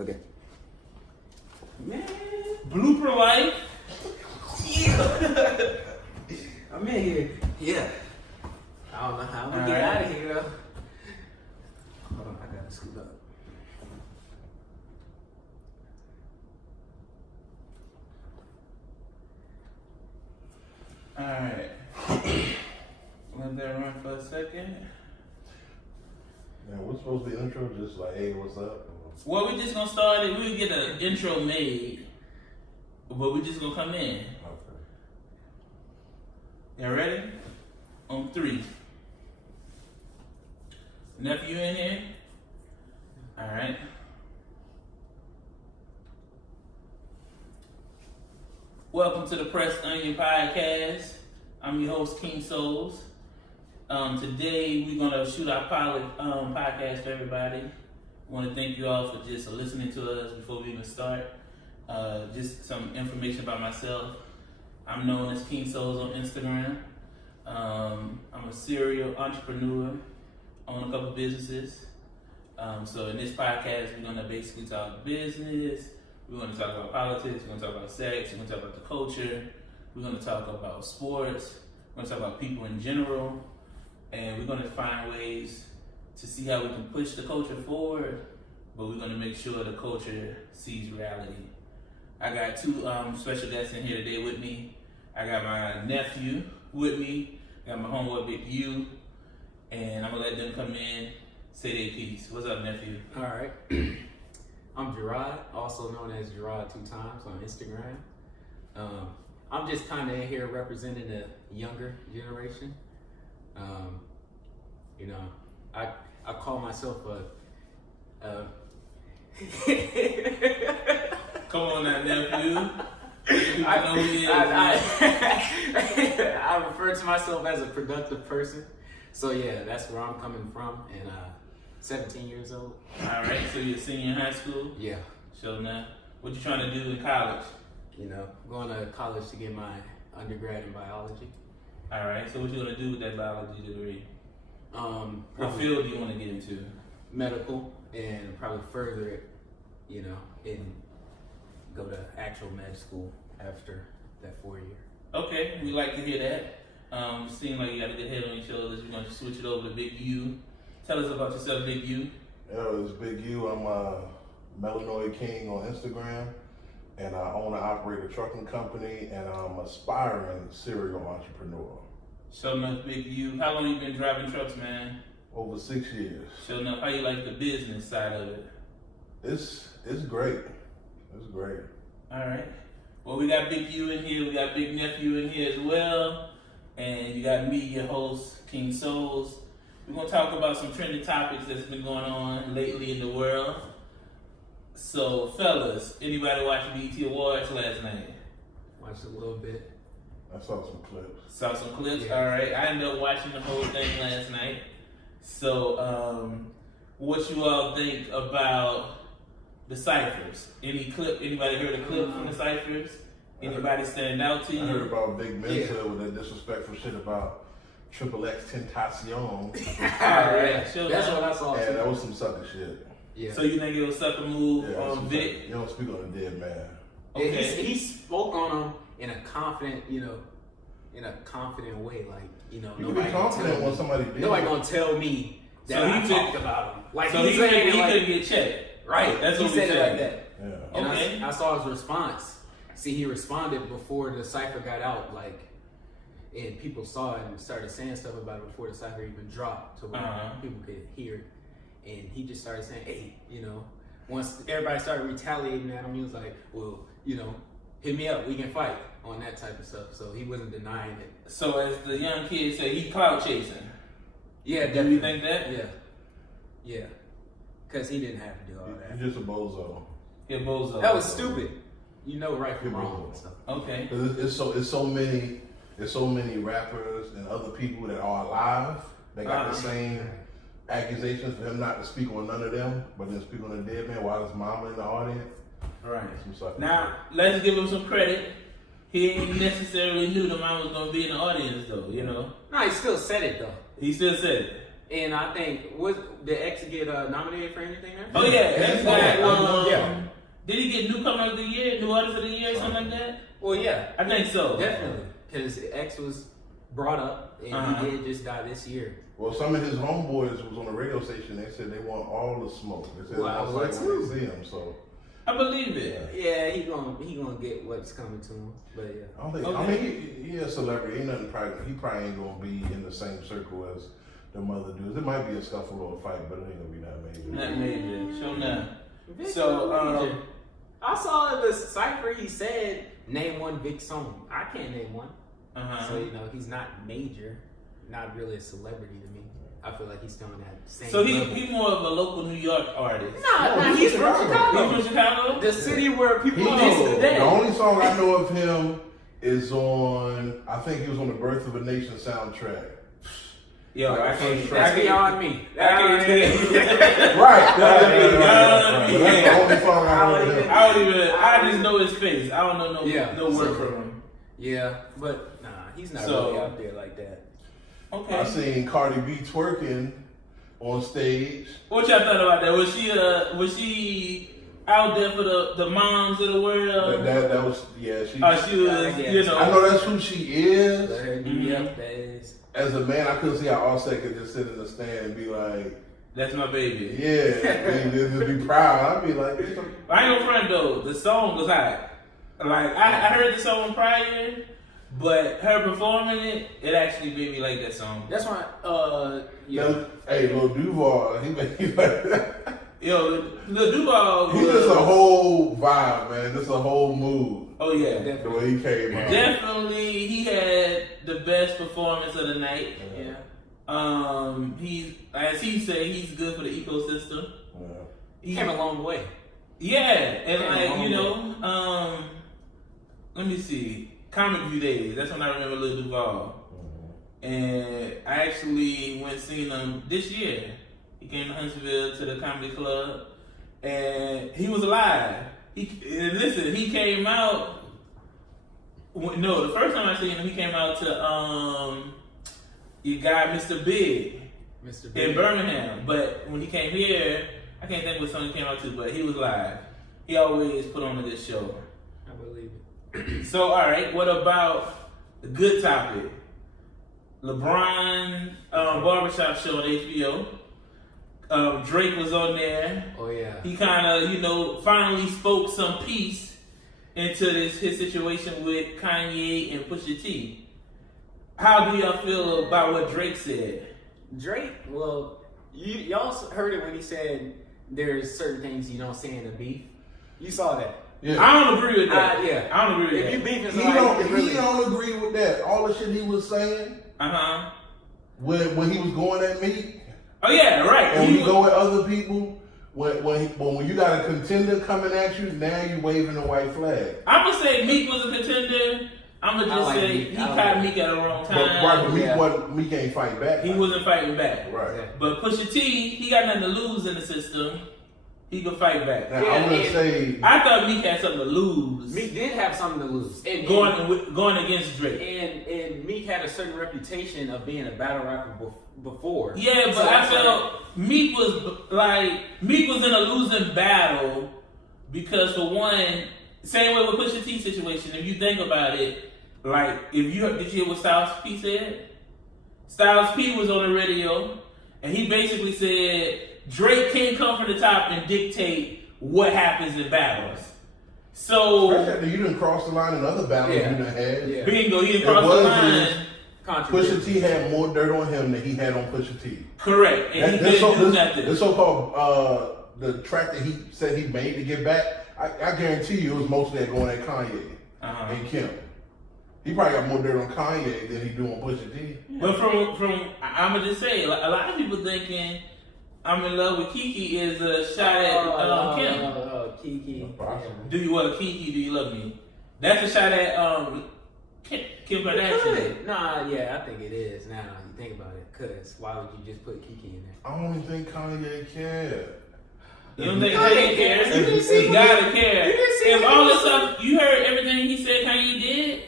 Okay. Man, Blooper Life. Yeah. I'm in here. Yeah. I don't know how I'm gonna All get right. out of here though. Hold on, I gotta scoot up. Alright. Let that run for a second. Now, what's supposed to be intro? Just like, hey, what's up? Well, we just gonna start it. We'll get an intro made, but we just gonna come in. Okay. Y'all ready? On 3. Nephew in here? Alright. Welcome to the Pressed Onion Podcast. I'm your host, King Souls. Today we're gonna shoot our pilot podcast for everybody. I want to thank you all for just listening to us before we even start. Just some information about myself. I'm known as King Souls on Instagram. I'm a serial entrepreneur, own a couple businesses. So in this podcast, we're gonna basically talk business. We're gonna talk about politics. We're gonna talk about sex. We're gonna talk about the culture. We're gonna talk about sports. We're gonna talk about people in general, and we're gonna find ways to see how we can push the culture forward. But we're gonna make sure the culture sees reality. I got 2 special guests in here today with me. I got my nephew with me. I got my homeboy Big U, and I'm gonna let them come in, say their piece. What's up, nephew? All right. I'm Gerard, also known as Gerard 2 times on Instagram. I'm just kind of in here representing the younger generation. You know, I call myself a Come on now, nephew. People know who he is. I refer to myself as a productive person. So yeah, that's where I'm coming from, and 17 years old. All right, so you're a senior in high school? Yeah, So now, what you trying to do in college? you know, going to college to get my undergrad in biology. All right, so what you gonna do with that biology degree? What Probably field do you want to get into? medical, and probably further it, you know, and go to actual med school after that 4 year. Okay, we like to hear that. Seem like you got a good head on your shoulders. We're gonna switch it over to Big U. Tell us about yourself, Big U. Yo, it's Big U. I'm a Melanoid King on Instagram, and I own and operate a trucking company, and I'm an aspiring serial entrepreneur. Show enough, Big U. How long you been driving trucks, man? Over 6 years. Show enough. How you like the business side of it? It's great. It's great. All right. Well, we got Big U in here. We got Big Nephew in here as well. And you got me, your host, King Souls. We're going to talk about some trending topics that's been going on lately in the world. So, fellas, anybody watch BET Awards last night? Watched a little bit. I saw some clips. Saw some clips? Yeah. All right. I ended up watching the whole thing last night. So, what you all think about the ciphers? Anybody heard a clip from the ciphers? Anybody stand out to you? I heard about Big Mensa Yeah. with that disrespectful shit about Triple X Tentacion. All right. Show That's that. what I saw Yeah, too. that was some sucker shit. Yeah. So you think it was sucker move Yeah, on some Vic? sucker- you don't speak on a dead man. Yeah, Okay. he spoke on him in a confident, you know, in a confident way. Like, you know, You can nobody be gonna confident tell when me- somebody did Nobody it. gonna tell me that So he I took- talked about him. Like So he said couldn't, it he like, couldn't get checked. right. That's he what we said it said. like that. Yeah. And Okay. I saw his response. See, he responded before the cipher got out, like, and people saw it and started saying stuff about it before the cipher even dropped, to where people could hear it. And he just started saying, "Hey, you know." Once everybody started retaliating at him, he was like, "Well, you know, hit me up, we can fight," on that type of stuff. So he wasn't denying it. So as the young kids say, he clout chasing. Yeah, Do definitely. you think that? Yeah, yeah, because he didn't have to do all that. You're just a bozo. Yeah, bozo. That was stupid. You know, right from You're wrong. bozo. So. Okay. 'Cause It's so many rappers and other people that are alive. They got the same accusations for him not to speak on none of them, but then speak on a dead man while his mama in the audience. Right. Some sucker Now, let's give him some credit. He ain't necessarily knew the mom was gonna be in the audience, though. You know, No, he still said it though. he still said it. And I think did X get nominated for anything? There? Oh yeah, that's Yeah. that. coming of the year, new artist of the year, or something like that? Well, yeah, I think so. definitely, because X was brought up, and he did just die this year. Well, some of his homeboys was on the radio station. They said they want all the smoke. They said Well, that's I like would when too. they see him. So I believe it. Yeah, he gonna get what's coming to him. But yeah, I don't think. Okay. I mean, he a celebrity. Ain't nothing private. He probably ain't gonna be in the same circle as the mother dudes. It might be a scuffle or a fight, but it ain't gonna be that major. Not major. Show now. Vic So, Major. I saw in the cipher he said name one Vic song. I can't name one. So you know he's not major, not really a celebrity to me. I feel like he's still on that same. So level. he more of a local New York artist. Nah, he's from Chicago. He's from Chicago? The city where people He miss know, the day. the only song I know of him is on. I think he was on the Birth of a Nation soundtrack. Yo, I can't. That's beyond me. I can't. Right. That's That's the only song I know of him. I don't even. I just know his face. I don't know no word so- from him. Yeah, but nah, he's not So- really out there like that. Okay. I seen Cardi B twerking on stage. What y'all thought about that? Was she out there for the moms of the world? That was she. She was, you know. I know that's who she is. Let her do yep, that is. As a man, I couldn't see how Offset could just sit in the stand and be like, That's my baby. yeah, and just be proud. I'd be like, I ain't no friend though. The song was hot. Like I heard the song prior, but her performing it actually made me like that song. That's why. hey, Lil Duval, he like, Yo, Lil Duval he just a whole vibe, man. Just a whole mood. Oh yeah, The way he came out. definitely he had the best performance of the night. Yeah. He's, as he said, he's good for the ecosystem. Yeah. He Came a long way. Yeah, and Came a like long you know, let me see, Comic View Days. That's when I remember Lil Duval, and I actually went and seen him this year. He came to Huntsville to the comedy club, and he was alive. He came out. No, the first time I seen him, he came out to your guy Mr. Big Mr. in Birmingham. But when he came here, I can't think what song he came out to, but he was live. He always put on a good show. I believe it. So, all right, what about the good topic? LeBron barbershop show on HBO. Drake was on there. Oh yeah. He kind of, finally spoke some peace into his situation with Kanye and Pusha T. How do y'all feel about what Drake said? Drake, well, y'all heard it when he said there's certain things you don't say in a beef. You saw that. Yeah. I don't agree with that. Yeah. I don't agree with If you that. beefing He somebody, don't, he don't agree with that. All the shit he was saying Uh-huh. when he was going at me, Oh, yeah, right. and when you go at other people, when you got a contender coming at you, now you waving a white flag. I'm going to say Meek was a contender. I'm going to just say Meek. he caught Meek at the wrong time. But Meek ain't fight back. He wasn't fighting back. Right. But Pusha T, he got nothing to lose in the system. He could fight back. Now, I'm gonna say I thought Meek had something to lose. Meek did have something to lose. And going against Drake. And Meek had a certain reputation of being a battle rapper before. Yeah, but So I that's felt Meek was in a losing battle because for one, same way with Pusha T situation. If you think about it, did you hear what Styles P said? Styles P was on the radio and he basically said Drake can't come from the top and dictate what happens in battles. So you didn't cross the line in other battles you done had. Yeah. bingo, he didn't cross the line. Pusha T had more dirt on him than he had on Pusha T. Correct, and he couldn't do nothing. The so-called the track that he said he made to get back, I guarantee you it was mostly going at Kanye and Kim. He probably got more dirt on Kanye than he do on Pusha T. But from I'm gonna just say, a lot of people thinking I'm in love with Kiki is a shot at Kim. Kiki. Do you love Kiki? Do you love me? That's a shot at Kim Kardashian. Nah, yeah, I think it is. Now you think about it, cause why would you just put Kiki in there? I don't even think Kanye cared. You don't think Kanye Kanye cares? cares. You didn't see He gotta care. You didn't see If what all he this stuff, you heard everything he said Kanye did?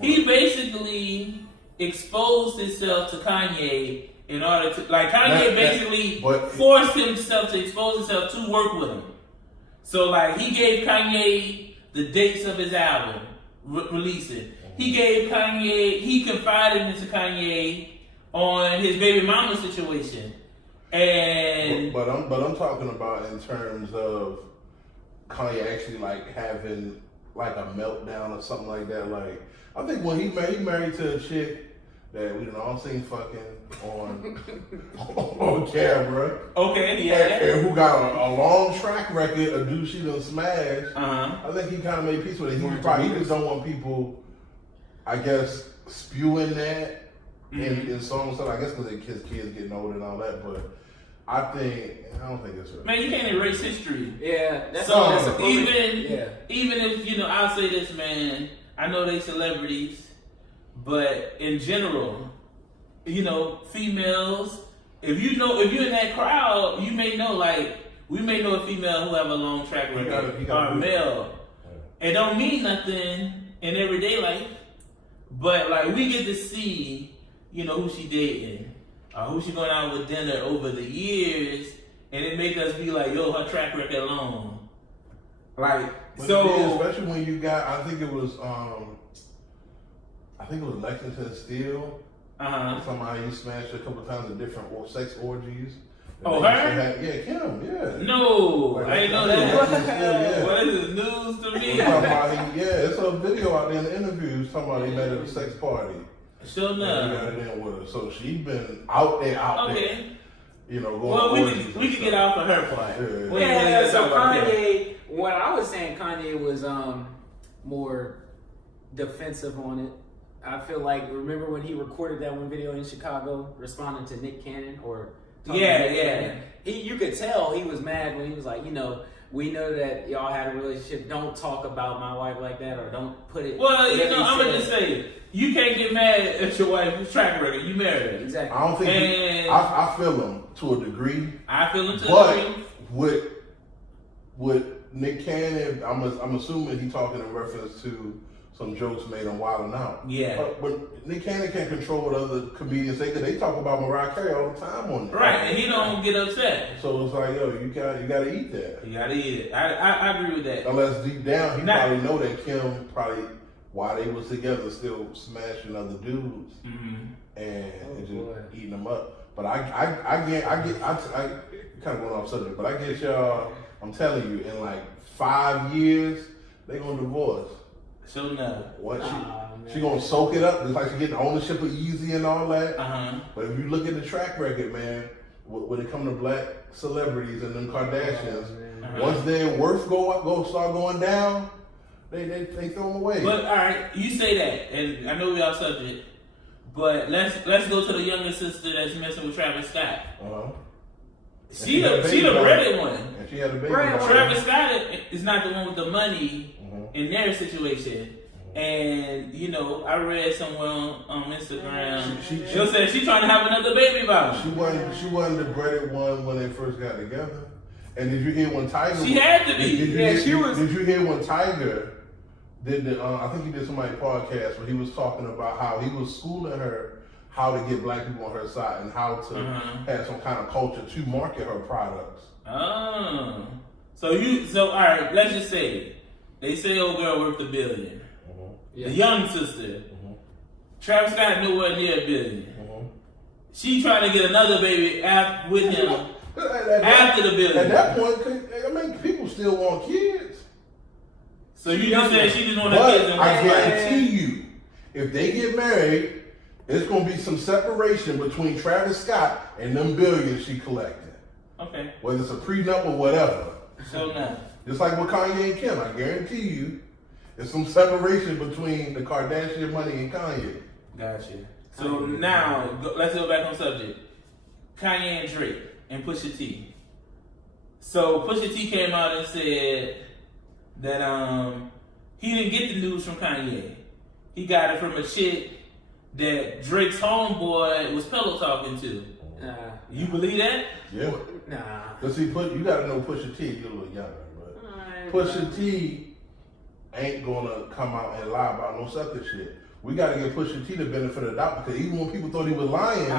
He basically exposed himself to Kanye in order to, Kanye basically forced himself to expose himself to work with him. So like he gave Kanye the dates of his album releasing. He gave Kanye. He confided into Kanye on his baby mama situation. And but I'm talking about in terms of Kanye actually like having like a meltdown or something like that. Like I think when he married to a chick that we done all seen fucking on camera. Okay, yeah. And who got a long track record of dudes she done smashed. Uh-huh. I think he kind of made peace with it. He just don't want people, I guess, spewing that in songs. So I guess because his kids getting older and all that. But I don't think it's right. Man, you can't erase history. Yeah, that's So all. That's even if I'll say this, man. I know they celebrities, but in general, females. If you're in that crowd, you may know. Like we may know a female who have a long track record or a male. It don't mean nothing in everyday life, but like we get to see, who she dating or who she going out with dinner over the years, and it make us be like, yo, her track record long. Like But so, especially when you got, I think it was Lexington Steele. Somebody you smashed a couple times at different sex orgies. Oh, her? Kim, yeah. No, I didn't know that. Yeah. Well, this is news to me. It's a video out there in the interviews talking about he met at a sex party. Sure And he enough. got it in with her. So she been out there. Okay. Going Well, orgies we can get off of her part. Yeah, so Kanye, what I was saying, Kanye was more defensive on it. I feel like, remember when he recorded that one video in Chicago responding to Nick Cannon or talking to Nick Cannon? You could tell he was mad when he was like, we know that y'all had a relationship. Don't talk about my wife like that, or don't put it. Well, I'm gonna just say you can't get mad at your wife's track record. You married her. Exactly. I don't think I feel him to a degree. I feel him to a degree. But with Nick Cannon, I'm assuming he's talking in reference to some jokes made on Wild 'N Out. Yeah. But Nick Cannon can't control what other comedians say because they talk about Mariah Carey all the time on it. Right, and he don't get upset. So it's like, yo, you gotta eat that. You gotta eat it. I agree with that. Unless deep down he probably know that Kim probably while they was together still smashing other dudes and just eating them up. But I get kind of going off subject, but I get y'all. I'm telling you, in like 5 years they gonna divorce. So no. What she gonna soak it up just like she getting ownership of Yeezy and all that. But if you look at the track record, man, when it come to black celebrities and them Kardashians, once their worth start going down, they throw them away. But all right, you say that, and I know we off subject, but let's go to the younger sister that's messing with Travis Scott. She the breaded one. And she had a baby. Travis Scott is not the one with the money in their situation. And I read somewhere on Instagram. She said she trying to have another baby by him. She wasn't the breaded one when they first got together. And did you hear when Tiger? She had to be. Did you hear when Tiger did the? I think he did somebody's podcast where he was talking about how he was schooling her how to get black people on her side and how to have some kind of culture to market her products. Oh, so all right. Let's just say they say old girl worth $1 billion. The young sister, Travis Scott nowhere near $1 billion. She trying to get another baby with him after the $1 billion. At that point, people still want kids. So you just said she just want her kids. I guarantee you, if they get married, there's going to be some separation between Travis Scott and them billions she collected. Okay. Whether it's a prenup or whatever. So now. Just like with Kanye and Kim, I guarantee you, there's some separation between the Kardashian money and Kanye. Gotcha. So now, let's go back on subject. Kanye and Drake and Pusha T. So Pusha T came out and said that he didn't get the news from Kanye. He got it from a chick that Drake's homeboy was pillow talking to. You believe that? Yeah. Nah. But see, you got to know Pusha T. You're a little younger, but Pusha T ain't gonna come out and lie about no sucker shit. we got to give Pusha T the benefit of the doubt because even when people thought he was lying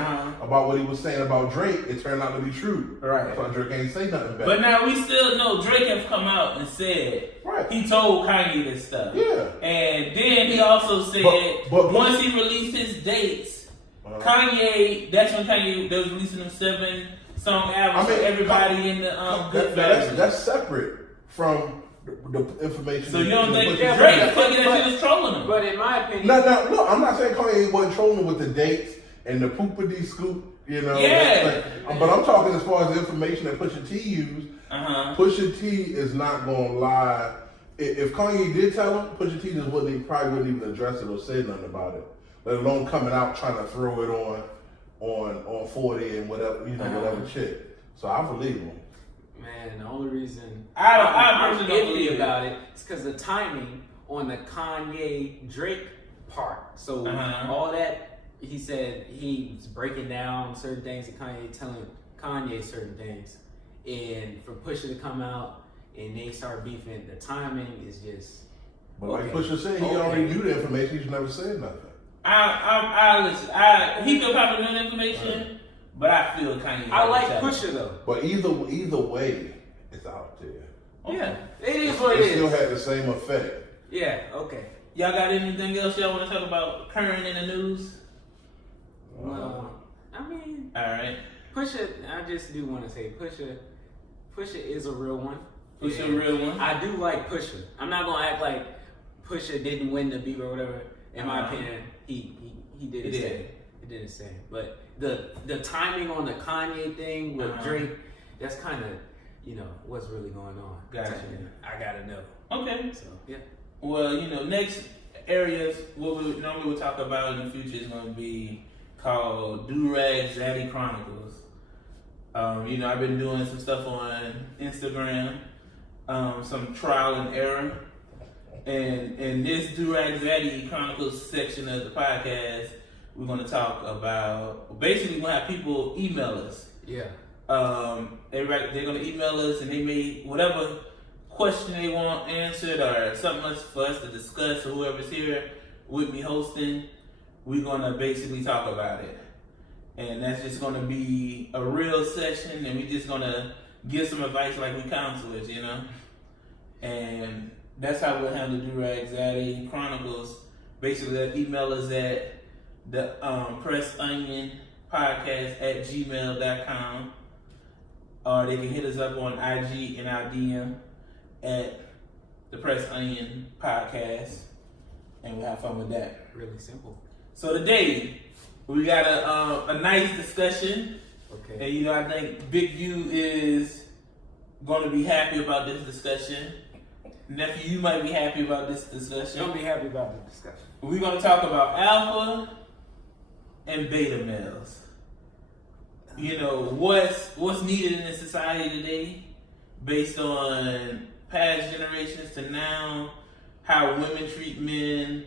about what he was saying about Drake, it turned out to be true. Right. That's why Drake ain't say nothing bad. But now we still know Drake have come out and said he told Kanye this stuff. Yeah. And then he also said but once he released his dates, Kanye, that's when Kanye they was releasing them 7-song albums for everybody in the good family. That's separate from the information. So you don't think Drake thinking that he was trolling him? But in my opinion, no, I'm not saying Kanye wasn't trolling with the dates and the poopity scoop, you know. Yeah. But I'm talking as far as the information that Pusha T used. Pusha T is not gonna lie. If Kanye did tell him, Pusha T just probably wouldn't even address it or say nothing about it. Let alone coming out trying to throw it on 40 and whatever, whatever shit. So I believe him. Man, the only reason I'm iffy about it is because the timing on the Kanye Drake part. So all that he said, he was breaking down certain things, and Kanye telling Kanye certain things, and for Pusha to come out and they start beefing, the timing is just. But like Pusha said, he already knew the information. He's never said nothing. I listen. He could probably know the information. But I feel Kanye. I like Pusha though. But either way, it's out there. Okay. Yeah, it is what it is. It still had the same effect. Yeah. Okay. Y'all got anything else y'all want to talk about current in the news? Well, I mean, all right. Pusha. I just do want to say Pusha is a real one. Pusha a real one. I do like Pusha. I'm not gonna act like Pusha didn't win the beat or whatever. In my opinion, he did his thing. He did his thing. But the timing on the Kanye thing with Drake, that's kind of, what's really going on. Gotcha. I gotta know. Okay. So, yeah. Well, next areas, what we normally would talk about in the future is going to be called Do-Rag Zaddy Chronicles. I've been doing some stuff on Instagram, some trial and error. And in this Do-Rag Zaddy Chronicles section of the podcast, we're going to talk about, basically we're going to have people email us. Yeah. They're going to email us and they may, whatever question they want answered or something for us to discuss, or whoever's here with me hosting, we're going to basically talk about it. And that's just going to be a real session, and we're just going to give some advice like we counselors, And that's how we'll handle Do-Rag Zaddy Chronicles. Basically, they'll email us at the Press Onion Podcast at gmail.com, or they can hit us up on IG and our DM at the Press Onion Podcast, and we'll have fun with that. Really simple. So today we got a nice discussion. Okay. And I think Big U is going to be happy about this discussion. Nephew, you might be happy about this discussion. Don't be happy about the discussion. We're going to talk about alpha and beta males. What's needed in this society today based on past generations to now, how women treat men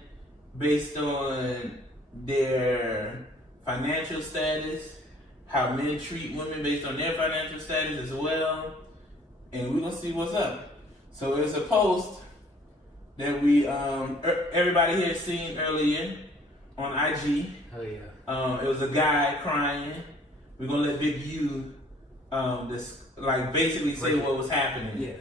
based on their financial status, how men treat women based on their financial status as well, and we're going to see what's up. So there's a post that we, everybody here seen earlier on IG. Oh yeah. It was a guy crying. We're gonna let Big U, basically say what was happening. Yeah.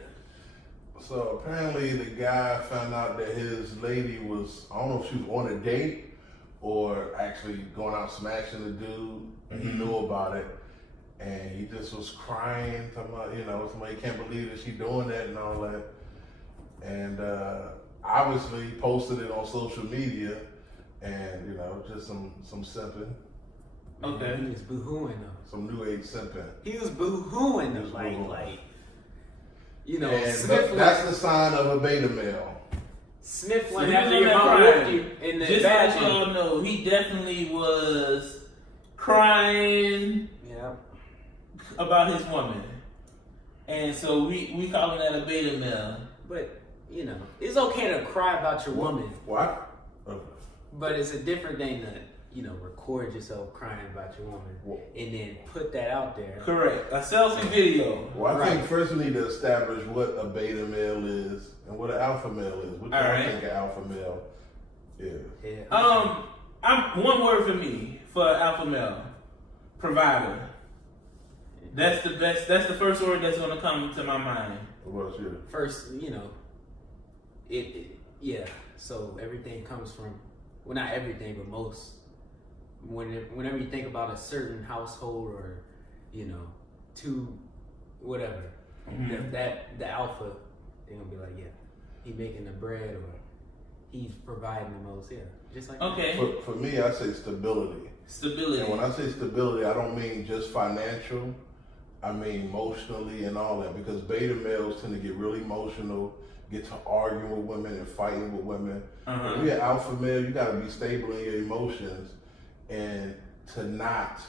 So apparently the guy found out that his lady was, I don't know if she was on a date or actually going out smashing the dude, and he knew about it. And he just was crying, talking about, somebody can't believe that she's doing that and all that. And obviously posted it on social media and, just some simping. Okay. He was boo-hooing them. Some new age simping. He was boo-hooing them. Sniffling. That's the sign of a beta male. Sniffling So after your mom whipped you in the just to let bathroom. y'all know, he definitely was crying about his woman. And so we calling that a beta male. But, it's okay to cry about your woman. What? But it's a different thing to, record yourself crying about your woman and then put that out there. Correct. A selfie video. Well, I think first we need to establish what a beta male is and what an alpha male is. What do you think an alpha male? Yeah. I'm one word for me for alpha male, provider. That's the best. That's the first word that's gonna come to my mind. What's your First, yeah. So everything comes from, well, not everything, but most. Whenever you think about a certain household or, two, whatever, the alpha, they're gonna be like, yeah, he making the bread or he's providing the most, yeah, just like Okay. For me, I say stability. Stability. And when I say stability, I don't mean just financial. I mean emotionally and all that, because beta males tend to get really emotional, get to arguing with women and fighting with women. If you're an alpha male, you got to be stable in your emotions and to not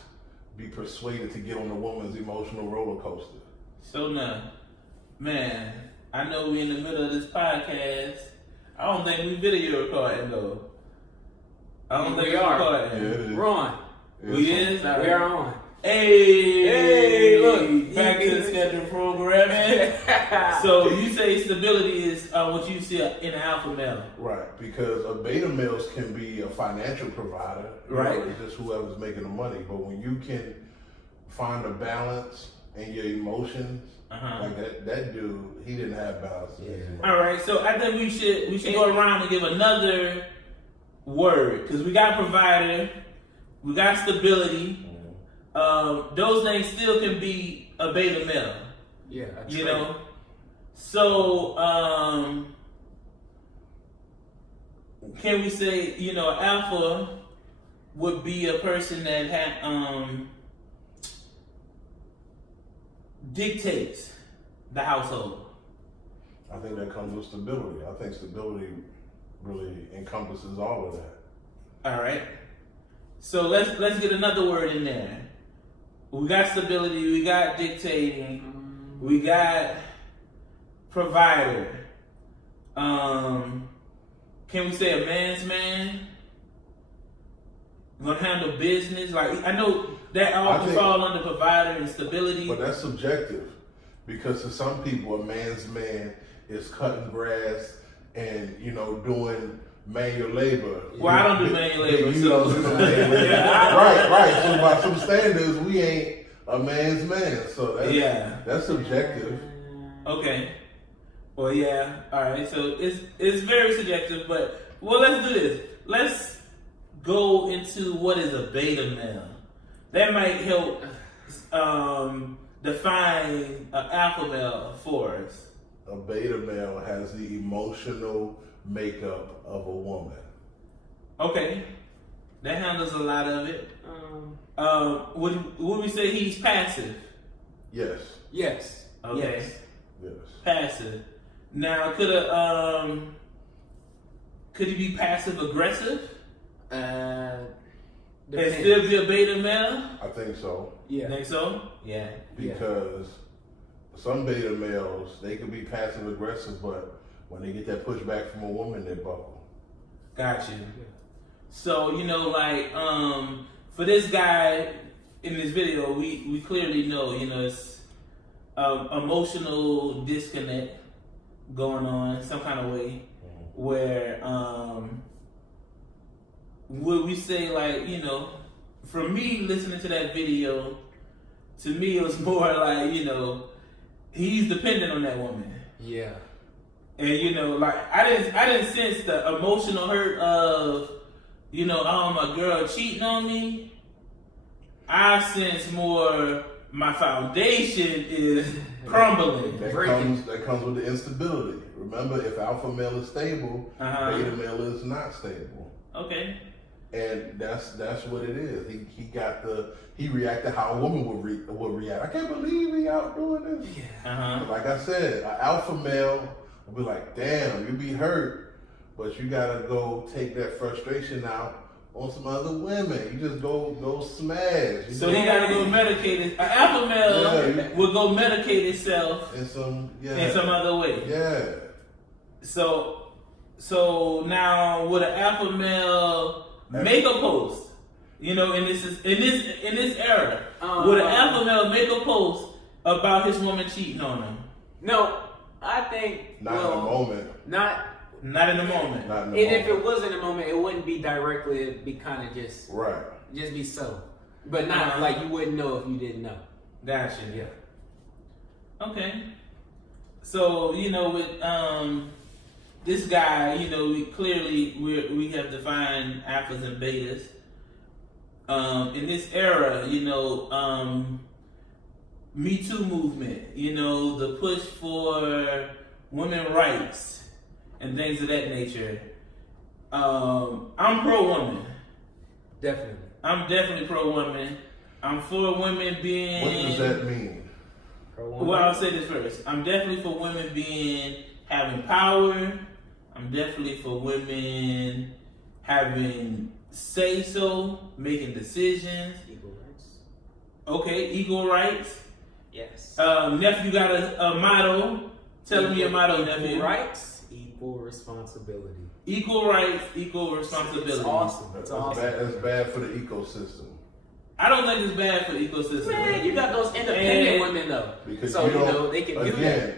be persuaded to get on a woman's emotional roller coaster. So now, man, I know we in the middle of this podcast. I don't think we video recording though. I don't think we are. Recording. Yeah, it is. We're on. We is? We are on. Hey, look, back to the scheduled programming. So you say stability is what you see in an alpha male, Right, because a beta males can be a financial provider, right? It's just whoever's making the money. But when you can find a balance in your emotions, like that dude, he didn't have balance in his emotions. All right, so I think we should go around and give another word, because we got provider, we got stability. Those things still can be a beta male. Yeah, you know. So can we say, alpha would be a person that dictates the household? I think that comes with stability. I think stability really encompasses all of that. All right. So let's get another word in there. We got stability, we got dictating, we got provider. Can we say a man's man? Gonna handle business? Like, I know that all can fall under provider and stability. But that's subjective, because to some people, a man's man is cutting grass and doing manual labor. Well, I don't do manual labor. Right. So by some standards, we ain't a man's man. So that's subjective. Okay. Well, yeah. All right. So it's very subjective, but let's do this. Let's go into what is a beta male. That might help define an alpha male for us. A beta male has the emotional makeup of a woman. Okay, that handles a lot of it. Would we say he's passive? Yes. Okay. Yes. Passive. Now, could he be passive aggressive? And still be a beta male? I think so. Yeah. Think so? Yeah. Because some beta males, they can be passive aggressive, but when they get that pushback from a woman, they buckle. Got you. So, for this guy in this video, we clearly know, it's emotional disconnect going on some kind of way, where would we say, for me listening to that video, to me it was more like, he's dependent on that woman. Yeah. And I didn't sense the emotional hurt of, my girl cheating on me. I sense more my foundation is crumbling. That comes with the instability. Remember, if alpha male is stable, beta male is not stable. Okay. And that's what it is. He reacted how a woman would react. I can't believe he out doing this. Yeah. Like I said, an alpha male will be like, damn, you be hurt, but you gotta go take that frustration out on some other women. You just go smash. So he gotta go medicate it. An alpha male will go medicate itself in some other way. Yeah. So now would an alpha male make a post? In this era, would an alpha male make a post about his woman cheating on him? No, I think not in a moment. Not Not in the moment. Not in And the if moment. it was in the moment, it wouldn't be directly. It'd be kind of just be so, but not like you wouldn't know if you didn't know. Gotcha. Yeah. Okay. So, with this guy, we have defined alphas and betas. In this era, Me Too movement, the push for women's rights and things of that nature. I'm pro-woman. Definitely. I'm definitely pro-woman. I'm for women being... What does that mean? Well, I'll say this first. I'm definitely for women having power. I'm definitely for women having say-so, making decisions. Equal rights. Okay, equal rights. Yes. Nephew got a motto. Tell me your motto, nephew. Equal rights, equal responsibility. Equal rights, equal responsibility. It's awesome. That's It's awesome. That's bad for the ecosystem. I don't think it's bad for the ecosystem. Man, you got those independent women though. Because so you don't, they can do that.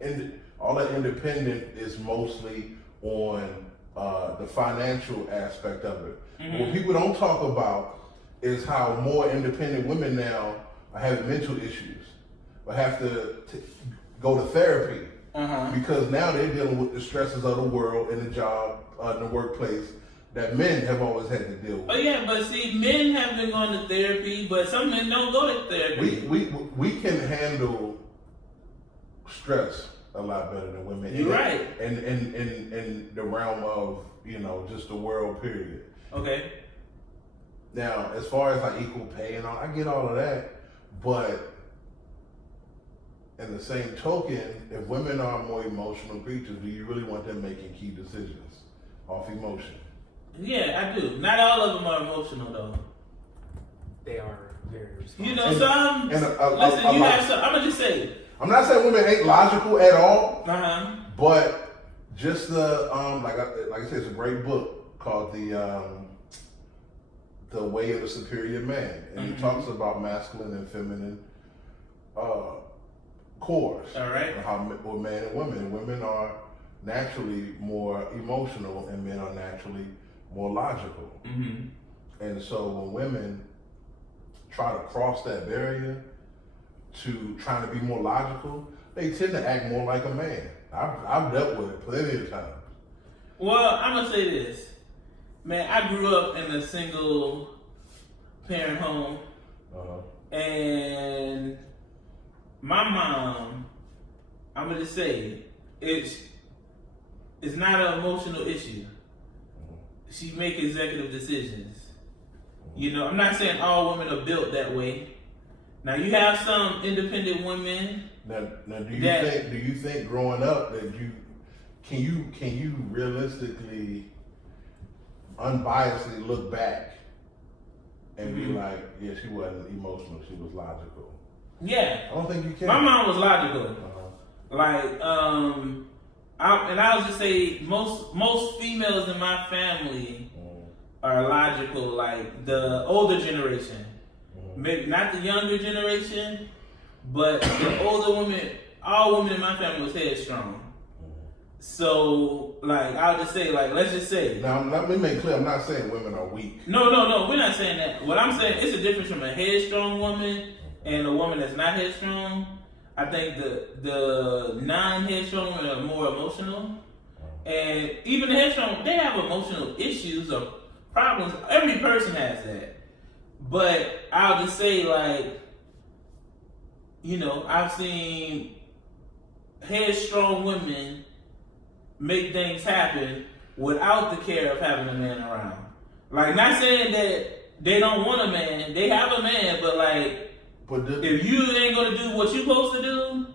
And all that independent is mostly on the financial aspect of it. Mm-hmm. What people don't talk about is how more independent women now are having mental issues, or have to go to therapy because now they're dealing with the stresses of the world and the job, in the workplace, that men have always had to deal with. Oh yeah, but see, men have been going to therapy, but some men don't go to therapy. We can handle stress a lot better than women. You're right. And in the realm of just the world period. Okay. Now, as far as like equal pay and all, I get all of that, but in the same token, if women are more emotional creatures, do you really want them making key decisions off emotion? Yeah, I do. Not all of them are emotional though. They are very responsible. Some. And Listen, you have some. I'm gonna just say. I'm not saying women ain't logical at all, But just the like I said, it's a great book called The Way of the Superior Man, and it talks about masculine and feminine cores. All right. How man and women. Women are naturally more emotional, and men are naturally more logical. Mm-hmm. And so when women try to cross that barrier to trying to be more logical, they tend to act more like a man. I've dealt with it plenty of times. Well, I'm gonna say this, man. I grew up in a single parent home, and my mom, I'm gonna just say, it's not an emotional issue. She make executive decisions. I'm not saying all women are built that way. Now you have some independent women. Now do you think growing up that can you realistically, unbiasedly look back and be like, yeah, she wasn't emotional, she was logical? Yeah. I don't think you can. My mom was logical. Like, I'll just say most females in my family are logical, like the older generation. Maybe not the younger generation, but the older women, all women in my family was headstrong. So, like, I'll just say, like, let's just say. Now, let me make clear, I'm not saying women are weak. No, we're not saying that. What I'm saying, it's a difference from a headstrong woman and a woman that's not headstrong. I think the non-headstrong women are more emotional. And even the headstrong, they have emotional issues or problems. Every person has that. But I'll just say, like, I've seen headstrong women make things happen without the care of having a man around. Like, not saying that they don't want a man. They have a man, but like, if you ain't gonna do what you're supposed to do,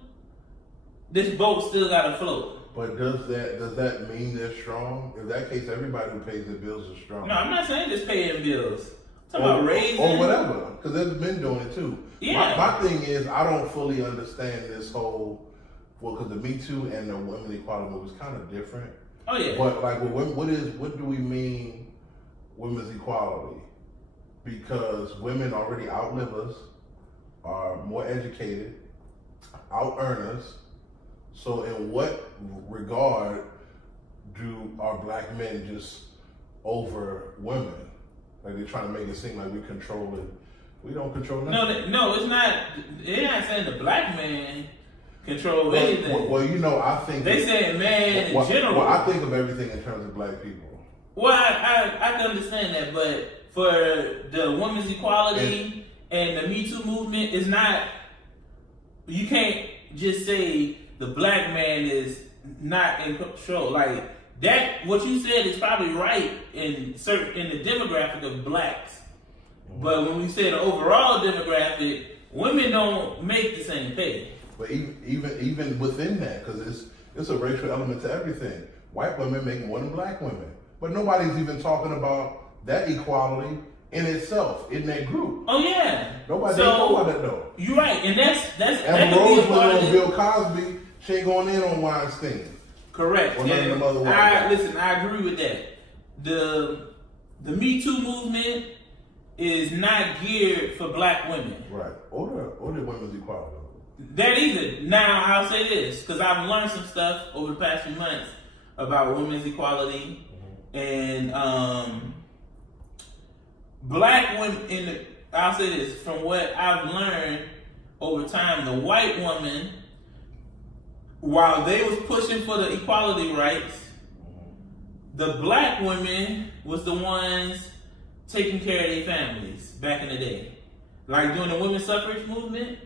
this boat still gotta float. But does that mean they're strong? In that case, everybody who pays their bills is strong. No, I'm not saying just paying bills. I'm talking about raising. Or whatever, because there's men doing it too. Yeah. My thing is, I don't fully understand this whole, because the Me Too and the women equality movement is kind of different. Oh yeah. But like, what do we mean women's equality? Because women already outlive us, are more educated, out earn us. So in what regard are black men just over women? Like they're trying to make it seem like we control it. We don't control nothing. No, it's not. They're not saying the black man control anything. Well, I think they saying man in general. Well, I think of everything in terms of black people. Well, I can understand that, but for the women's equality and the Me Too movement, it's not. You can't just say the black man is not in control. Like that, what you said is probably right in the demographic of blacks. But when we say the overall demographic, women don't make the same pay. But even within that, because it's a racial element to everything. White women make more than black women, but nobody's even talking about that equality in itself in that group. Oh yeah, nobody know about that though. You're right, and that's and Rose went on Bill Cosby. She ain't going in on Weinstein. Correct. Or none of them other white listen, I agree with that. The Me Too movement is not geared for black women. Right. Or the women's equality. That either. Now, I'll say this, because I've learned some stuff over the past few months about women's equality. And black women, I'll say this, from what I've learned over time, the white woman, while they was pushing for the equality rights, the black women was the ones taking care of their families back in the day. Like during the women's suffrage movement,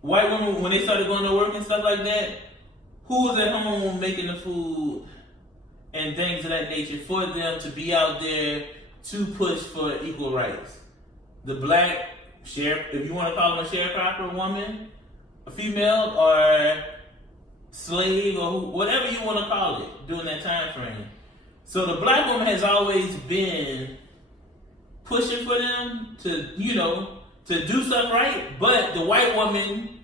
white women, when they started going to work and stuff like that, who was at home making the food and things of that nature for them to be out there to push for equal rights? The black if you want to call them a sharecropper woman, a female, or slave, or whatever you want to call it during that time frame. So the black woman has always been pushing for them to do stuff right, but the white woman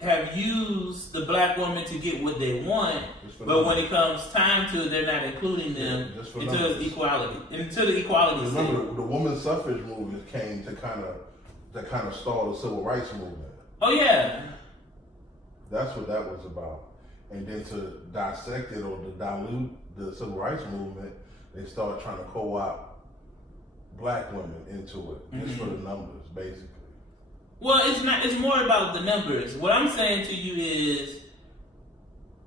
have used the black woman to get what they want, but when it comes time to it, they're not including them into the equality. Remember, the women's suffrage movement came to kind of stall the civil rights movement. Oh yeah. That's what that was about. And then to dissect it or to dilute the civil rights movement, they started trying to co-opt black women into it, just for the numbers, basically. Well, it's not. It's more about the numbers. What I'm saying to you is,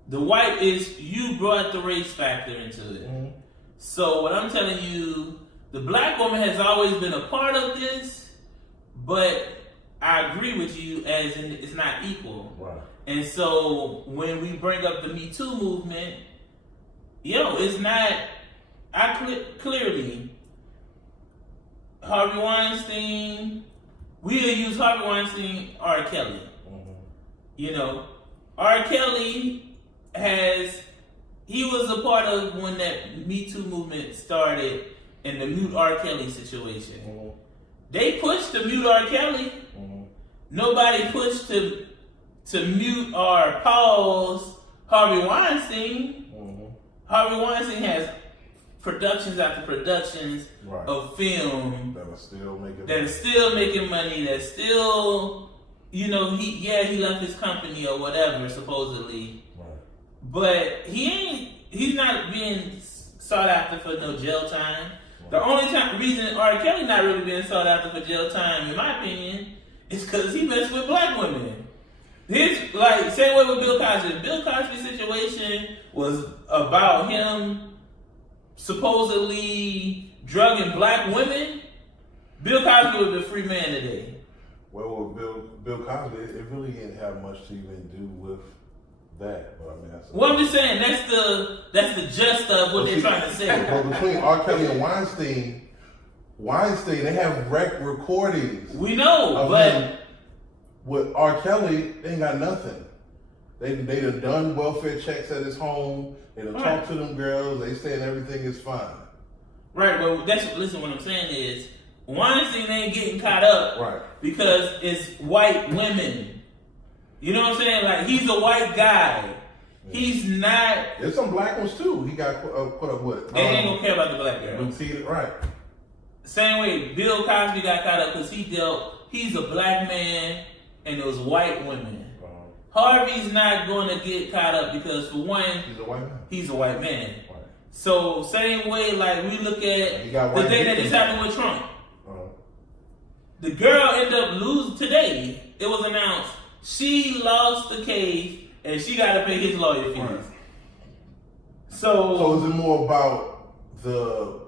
you brought the race factor into it. So what I'm telling you, the black woman has always been a part of this, but I agree with you as in it's not equal. Right. And so when we bring up the Me Too movement, it's not. Clearly, Harvey Weinstein. We'll use Harvey Weinstein, R. Kelly. R. Kelly he was a part of when that Me Too movement started and the mute R. Kelly situation. They pushed to mute R. Kelly. Nobody pushed to mute or pause Harvey Weinstein. Harvey Weinstein has productions after productions of film that are still making money. That's still, he left his company or whatever supposedly, but he's not being sought after for no jail time. The only reason R. Kelly not really being sought after for jail time, in my opinion, is because he messed with black women. Same way with Bill Cosby. Bill Cosby's situation was about him supposedly drugging black women. Bill Cosby would be a free man today. Well, with Bill Cosby, it really didn't have much to even do with that. But I mean, well, I'm just saying that's the gist of what they're trying to say. Well, between R. Kelly and Weinstein, they have recordings. We know, but with R. Kelly, they ain't got nothing. They done welfare checks at his home. They done talked to them girls. They saying everything is fine. Right, but listen, what I'm saying is Weinstein ain't getting caught up because it's white women. You know what I'm saying? Like, he's a white guy. Yeah. He's not. There's some black ones too. He got put up with. They ain't gonna care about the black girls. Right. Same way Bill Cosby got caught up because he's a black man and it was white women. Harvey's not going to get caught up because, for one, He's a white man. he's a white man. Right. So same way, like we look at He got the white thing that victims. just happened with Trump. Uh-huh. The girl ended up losing today. It was announced she lost the case and she got to pay his lawyer fees. Right. So is it more about the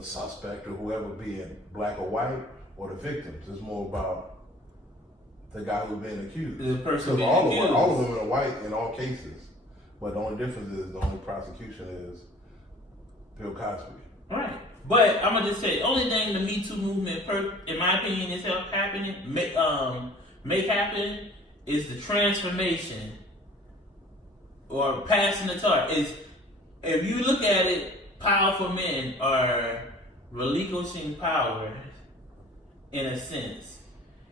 suspect or whoever being black or white, or the victims? It's more about the guy who's being accused. the person Because being all accused. of women are white in all cases, but the only difference is the only prosecution is Bill Cosby. Right. But I'm gonna just say, the only thing the Me Too movement, in my opinion, is happening, make happen, is the transformation or passing the torch. Is if you look at it, powerful men are relinquishing power in a sense,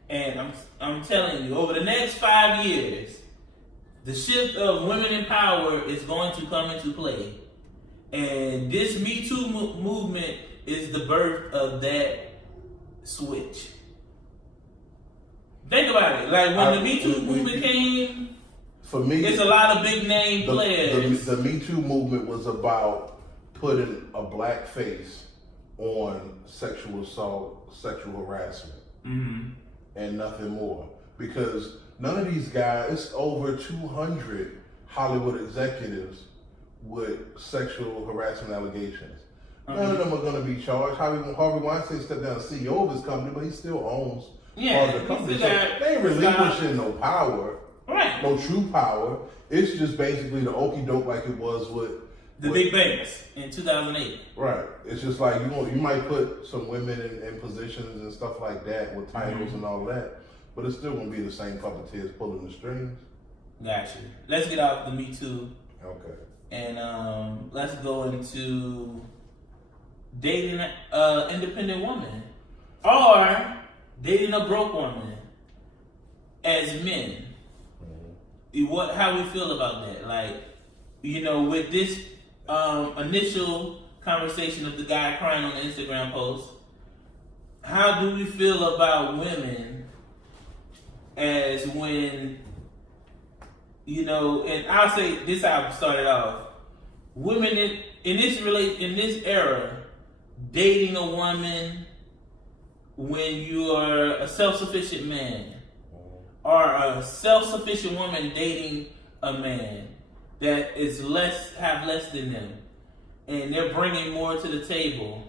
and I'm telling you, over the next 5 years, the shift of women in power is going to come into play. And this Me Too movement is the birth of that switch. Think about it. Like when the Me Too movement came, For me, it's a lot of big name players. The Me Too movement was about putting a black face on sexual assault, sexual harassment, and nothing more. Because none of these guys, it's over 200 Hollywood executives with sexual harassment allegations. None of them are going to be charged. Harvey Weinstein stepped down as CEO of his company, but he still owns part of the company. So they ain't relinquishing no power, Right. no true power. It's just basically the okie doke like it was with The big banks in 2008. Right. It's just like you might put some women in positions and stuff like that with titles and all that, but it's still going to be the same puppeteers pulling the strings. Gotcha. Let's get off the Me Too. Okay. And let's go into dating an independent woman or dating a broke woman as men. How we feel about that? Like, with this initial conversation of the guy crying on the Instagram post, how do we feel about women as when, and I'll say this how I started off. Women in this era, dating a woman when you are a self-sufficient man, or a self-sufficient woman dating a man that is have less than them, and they're bringing more to the table.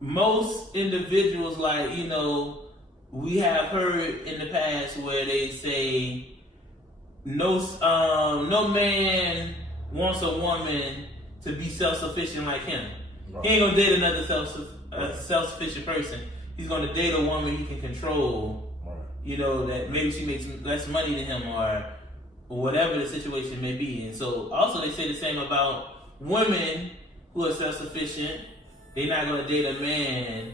Most individuals, we have heard in the past where they say, no man wants a woman to be self-sufficient like him. Right. He ain't gonna date another self-sufficient person. He's gonna date a woman he can control. Right. That maybe she makes less money than him or whatever the situation may be. And so also they say the same about women who are self-sufficient. They're not gonna date a man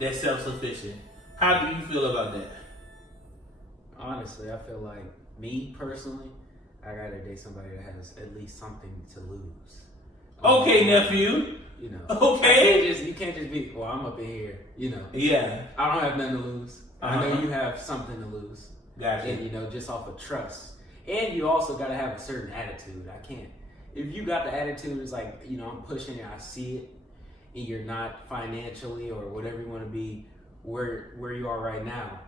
that's self-sufficient. How do you feel about that? Honestly, I feel like, me personally, I gotta date somebody that has at least something to lose. Okay, nephew. Okay. You can't just be, well, I'm up in here, Yeah. I don't have nothing to lose. I know you have something to lose. Gotcha. And, just off of trust. And you also gotta have a certain attitude. If you got the attitude, it's like, I'm pushing it, I see it, and you're not financially or whatever you want to be where you are right now.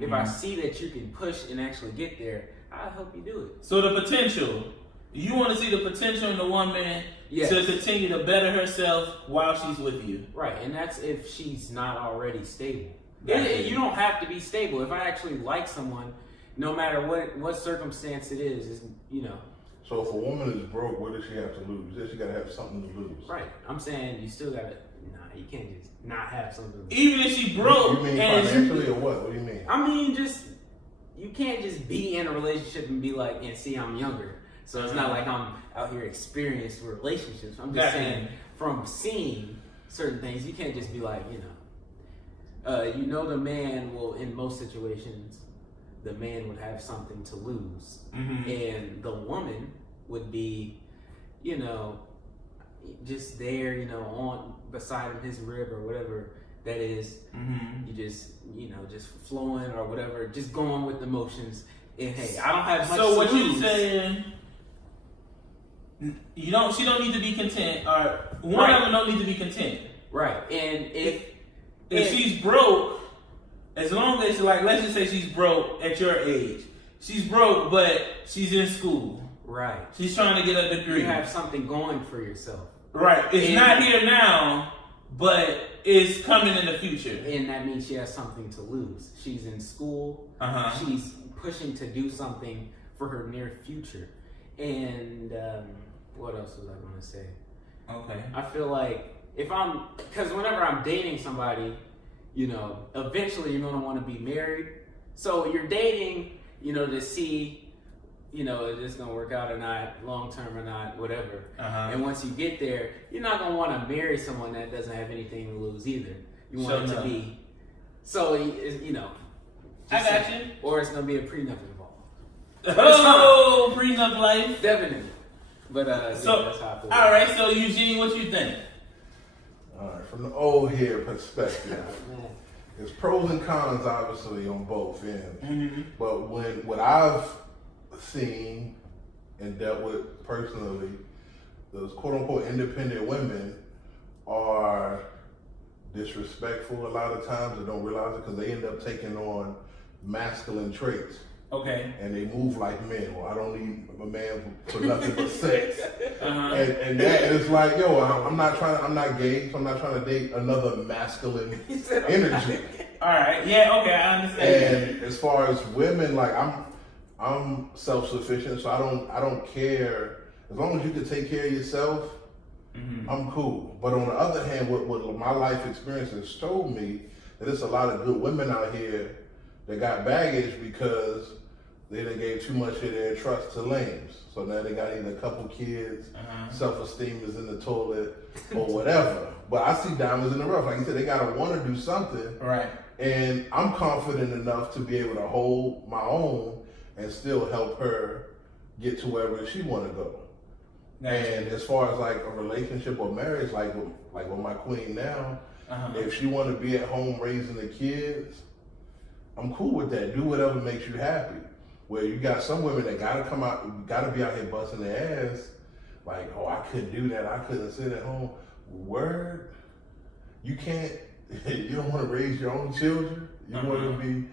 If I see that you can push and actually get there, I'll help you do it. So the potential, you want to see the potential in the woman to continue to better herself while she's with you. Right, and that's if she's not already stable. You don't have to be stable. If I actually like someone, no matter what circumstance it is, So if a woman is broke, what does she have to lose? She got to have something to lose. Right. I'm saying you still got to, you can't just not have something to lose. Even if she broke. You mean financially or what? What do you mean? I mean, you can't just be in a relationship and be like, and see, I'm younger. So it's not like I'm out here experienced with relationships. I'm just saying, from seeing certain things, you can't just be like, the man will, in most situations, the man would have something to lose. And the woman would be, just there, on beside him, his rib or whatever, that is. You just, just flowing or whatever, just going with the motions. And hey, I don't have much So what to you lose. saying? She don't need to be content, or one of them don't need to be content. Right. And if she's broke, as long as let's just say she's broke at your age. She's broke, but she's in school. Right. She's trying to get a degree. You have something going for yourself. Right. It's not here now, but it's coming in the future. And that means she has something to lose. She's in school. She's pushing to do something for her near future. And what else was I going to say? Okay. I feel like because whenever I'm dating somebody, eventually you're going to want to be married. So you're dating, to see, if it's going to work out or not, long term or not, whatever. And once you get there, you're not going to want to marry someone that doesn't have anything to lose either. You want it to be. So, I got you. Or it's going to be a prenup involved. Oh, prenup life. Definitely. But, so, that's how I feel. All right, so Eugene, what you think? All right, from the old head perspective, there's pros and cons obviously on both ends. But what I've seen and dealt with personally, those quote unquote independent women are disrespectful a lot of times. They don't realize it because they end up taking on masculine traits. Okay. And they move like men. Well, I don't need a man for nothing but sex. And that is like, yo, I'm not gay, so I'm not trying to date another masculine energy. All right. Yeah. Okay. I understand. And as far as women, like I'm self-sufficient, so I don't care as long as you can take care of yourself. I'm cool. But on the other hand, what my life experience has told me that there's a lot of good women out here that got baggage because they done gave too much of their trust to lames. So now they got either a couple kids, self-esteem is in the toilet, or whatever. But I see diamonds in the rough. Like you said, they gotta want to do something. Right. And I'm confident enough to be able to hold my own and still help her get to wherever she want to go. And as far as like a relationship or marriage, like with my queen now, if she want to be at home raising the kids, I'm cool with that. Do whatever makes you happy. Where you got some women that gotta come out, gotta be out here busting their ass. Like, oh, I couldn't do that. I couldn't sit at home. Word, you can't. You don't want to raise your own children. You want to be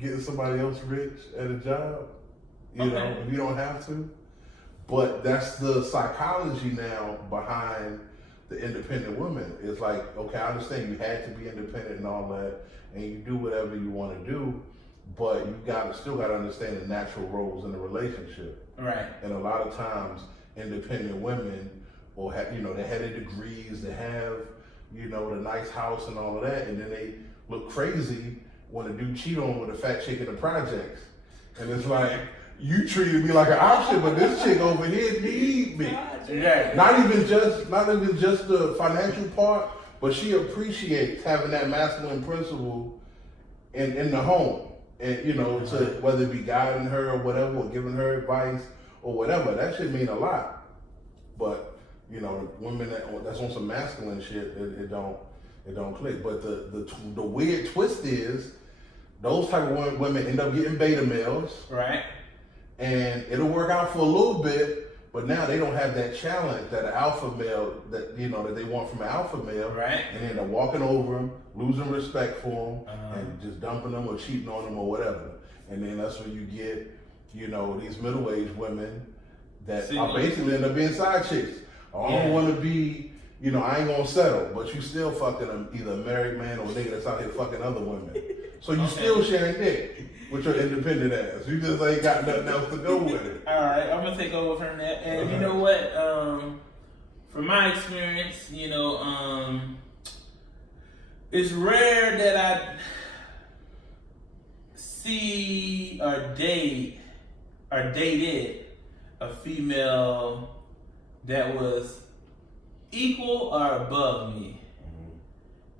getting somebody else rich at a job. You know, if you don't have to. But that's the psychology now behind the independent woman. It's like, okay, I understand you had to be independent and all that, and you do whatever you want to do, but you still got to understand the natural roles in the relationship. Right. And a lot of times, independent women, or they have their degrees, they have, the nice house and all of that, and then they look crazy when a dude cheat on with a fat chick in the projects, and it's like, you treated me like an option, but this chick over here need me. Yeah. Not even just the financial part, but she appreciates having that masculine principle in the home, and to whether it be guiding her or whatever, or giving her advice or whatever. That should mean a lot. But women that's on some masculine shit, it don't click. But the weird twist is those type of women end up getting beta males, right? And it'll work out for a little bit, but now they don't have that challenge that an alpha male that they want from an alpha male, right? And then they're walking over them, losing respect for them, and just dumping them or cheating on them or whatever. And then that's when you get these middle-aged women that are basically end up being side chicks. I don't want to be, I ain't gonna settle, but you still fucking either a married man or a nigga that's out here fucking other women. So you still sharing dick with your independent ass. You just ain't got nothing else to go with it. All right, I'm gonna take over from that. And you know what? From my experience, it's rare that I see or dated a female that was equal or above me.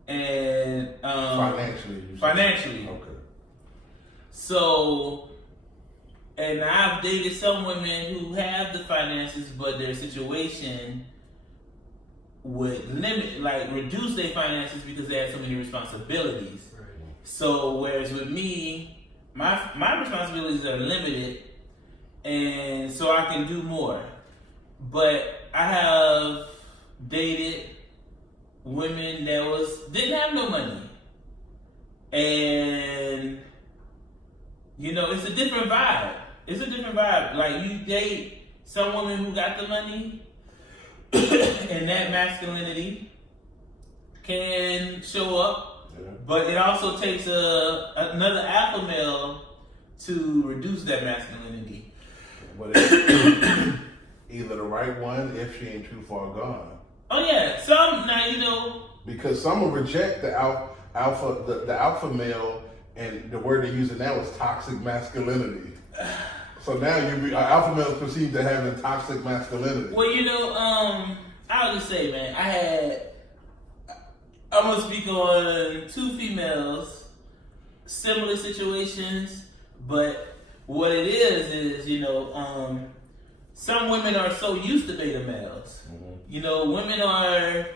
And financially. Okay. So, and I've dated some women who have the finances, but their situation would reduce their finances because they had so many responsibilities. Right. So whereas with me, my responsibilities are limited, and so I can do more. But I have dated women that didn't have no money, and it's a different vibe. It's a different vibe. Like, you date some women who got the money, and that masculinity can show up, but it also takes another alpha male to reduce that masculinity. But it's either the right one if she ain't too far gone. Oh yeah, because some will reject the alpha male, and the word they're using now is toxic masculinity. So now alpha male is perceived to having toxic masculinity. Well, I'll just say, man, I'm gonna speak on 2 females, similar situations, but what it is, some women are so used to beta males. Mm-hmm. Women are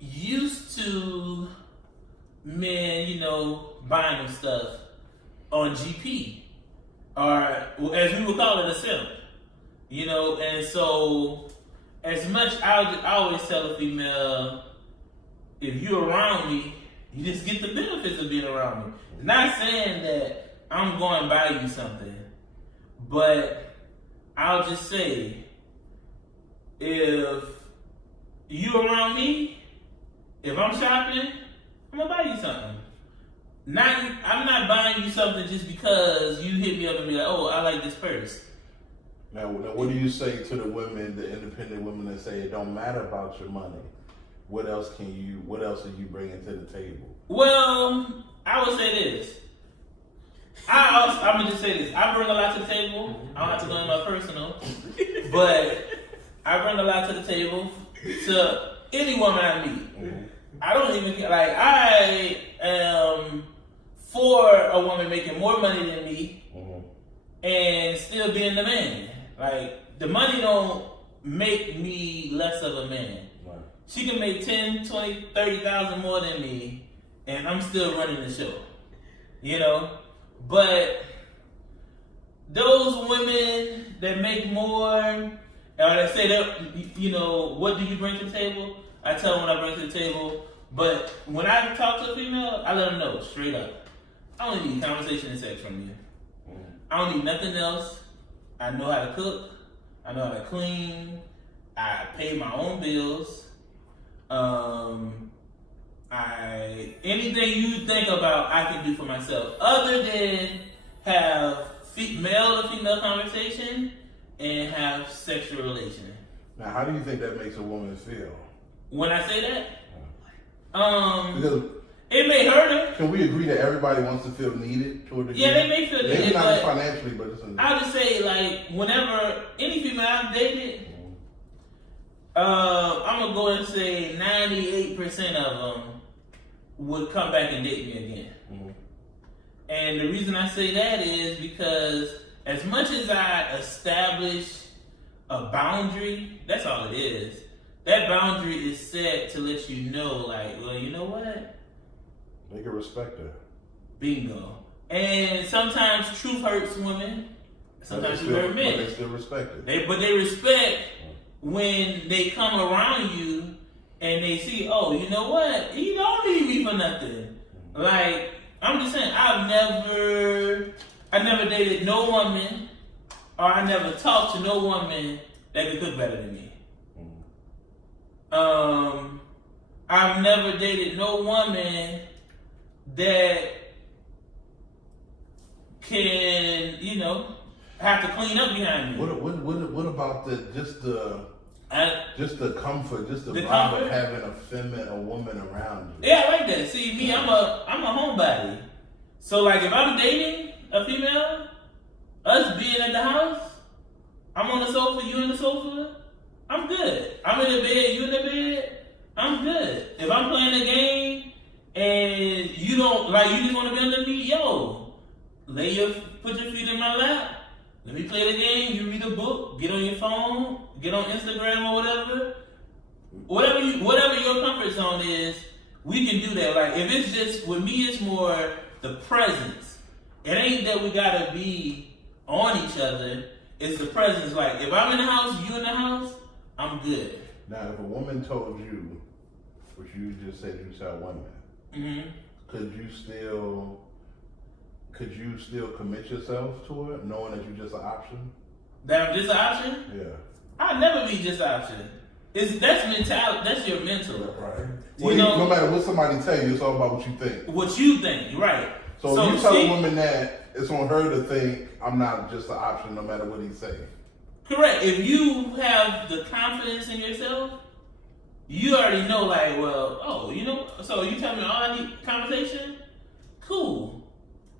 used to men, buying them stuff on GP, or as we would call it, a simp. And so as much, I always tell a female, if you're around me, you just get the benefits of being around me. Not saying that I'm going to buy you something, but I'll just say, if you around me, if I'm shopping, I'm going to buy you something. I'm not buying you something just because you hit me up and be like, oh, I like this purse. Now, what do you say to the women, the independent women that say it don't matter about your money? What else are you bringing to the table? Well, I would say this. I'm going to just say this. I bring a lot to the table. I don't have to go into my personal. But I bring a lot to the table to any woman I meet. Mm-hmm. I don't even care. Like, I am for a woman making more money than me, mm-hmm. and still being the man. Like, the money don't make me less of a man. Right. She can make 10, 20, 30,000 more than me, and I'm still running the show. But those women that make more, or that say that, what do you bring to the table? I tell them what I bring to the table. But when I talk to a female, I let them know straight up. I only need conversation and sex from you. I don't need nothing else. I know how to cook. I know how to clean. I pay my own bills. Anything you think about, I can do for myself. Other than have male to female conversation and have sexual relations. Now, how do you think that makes a woman feel? When I say that? Because it may hurt her. Can we agree that everybody wants to feel needed to a degree? Yeah, they may feel needed. Maybe not just financially, but just I'll just say, like, whenever any female I've dated, I'm gonna go and say 98% of them would come back and date me again. Mm-hmm. And the reason I say that is because as much as I establish a boundary, that's all it is. That boundary is set to let you know, like, well, you know what? They can respect her. Bingo. And sometimes truth hurts women. Sometimes truth hurts men. But they still respect it. But they respect when they come around you and they see, oh, you know what? You don't need me for nothing. Like, I'm just saying, I never dated no woman, or I never talked to no woman that could cook better than me. I've never dated no woman that can, have to clean up behind me. What about just the comfort, just the vibe comfort? Of having a woman around you? Yeah, I like that. See, me, I'm a homebody. So, like, if I'm dating a female, us being at the house, I'm on the sofa, you in the sofa, I'm good. I'm in the bed, you in the bed, I'm good. If I'm playing a game and you don't, like, you just want to be under me, put your feet in my lap, let me play the game, you read a book, get on your phone, get on Instagram or whatever. whatever your comfort zone is, we can do that. Like if it's just with me, it's more the presence. It ain't that we gotta be on each other. It's the presence. Like if I'm in the house, you in the house, I'm good. Now, if a woman told you, which you just said you tell women, could you still commit yourself to it, knowing that you're just an option? That I'm just an option? Yeah. I'll never be just an option. That's mentality. That's your mental. Right. Well, no matter what somebody tell you, it's all about what you think. What you think, right? So if you tell a woman that, it's on her to think I'm not just an option, no matter what he say. Correct. If you have the confidence in yourself, you already know, like, well, so you tell me all I need conversation? Cool.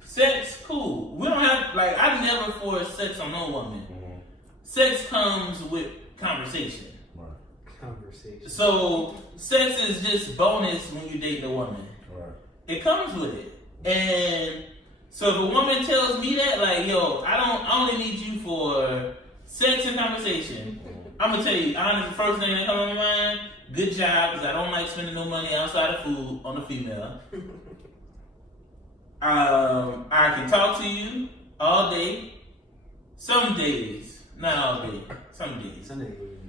Sex? Cool. We don't have, like, I never force sex on no woman. Mm-hmm. Sex comes with conversation. Right. Conversation. So, sex is just bonus when you date a woman. Right. It comes with it. And so if a woman tells me that, like, yo, I only need you for sex and conversation, I'm gonna tell you, honestly, the first thing that comes to my mind, good job, because I don't like spending no money outside of food on a female. I can talk to you all day. Some days, not all day. Some days.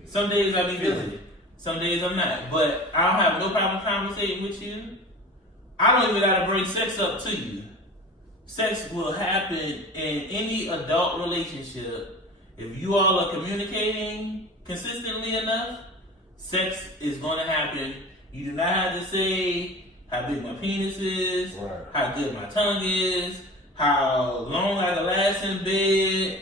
Some days I'll be busy. Some days I'm not. But I don't have no problem conversating with you. I don't even gotta bring sex up to you. Sex will happen in any adult relationship. If you all are communicating consistently enough, sex is gonna happen. You do not have to say how big my penis is, right, how good my tongue is, how long I can last in bed,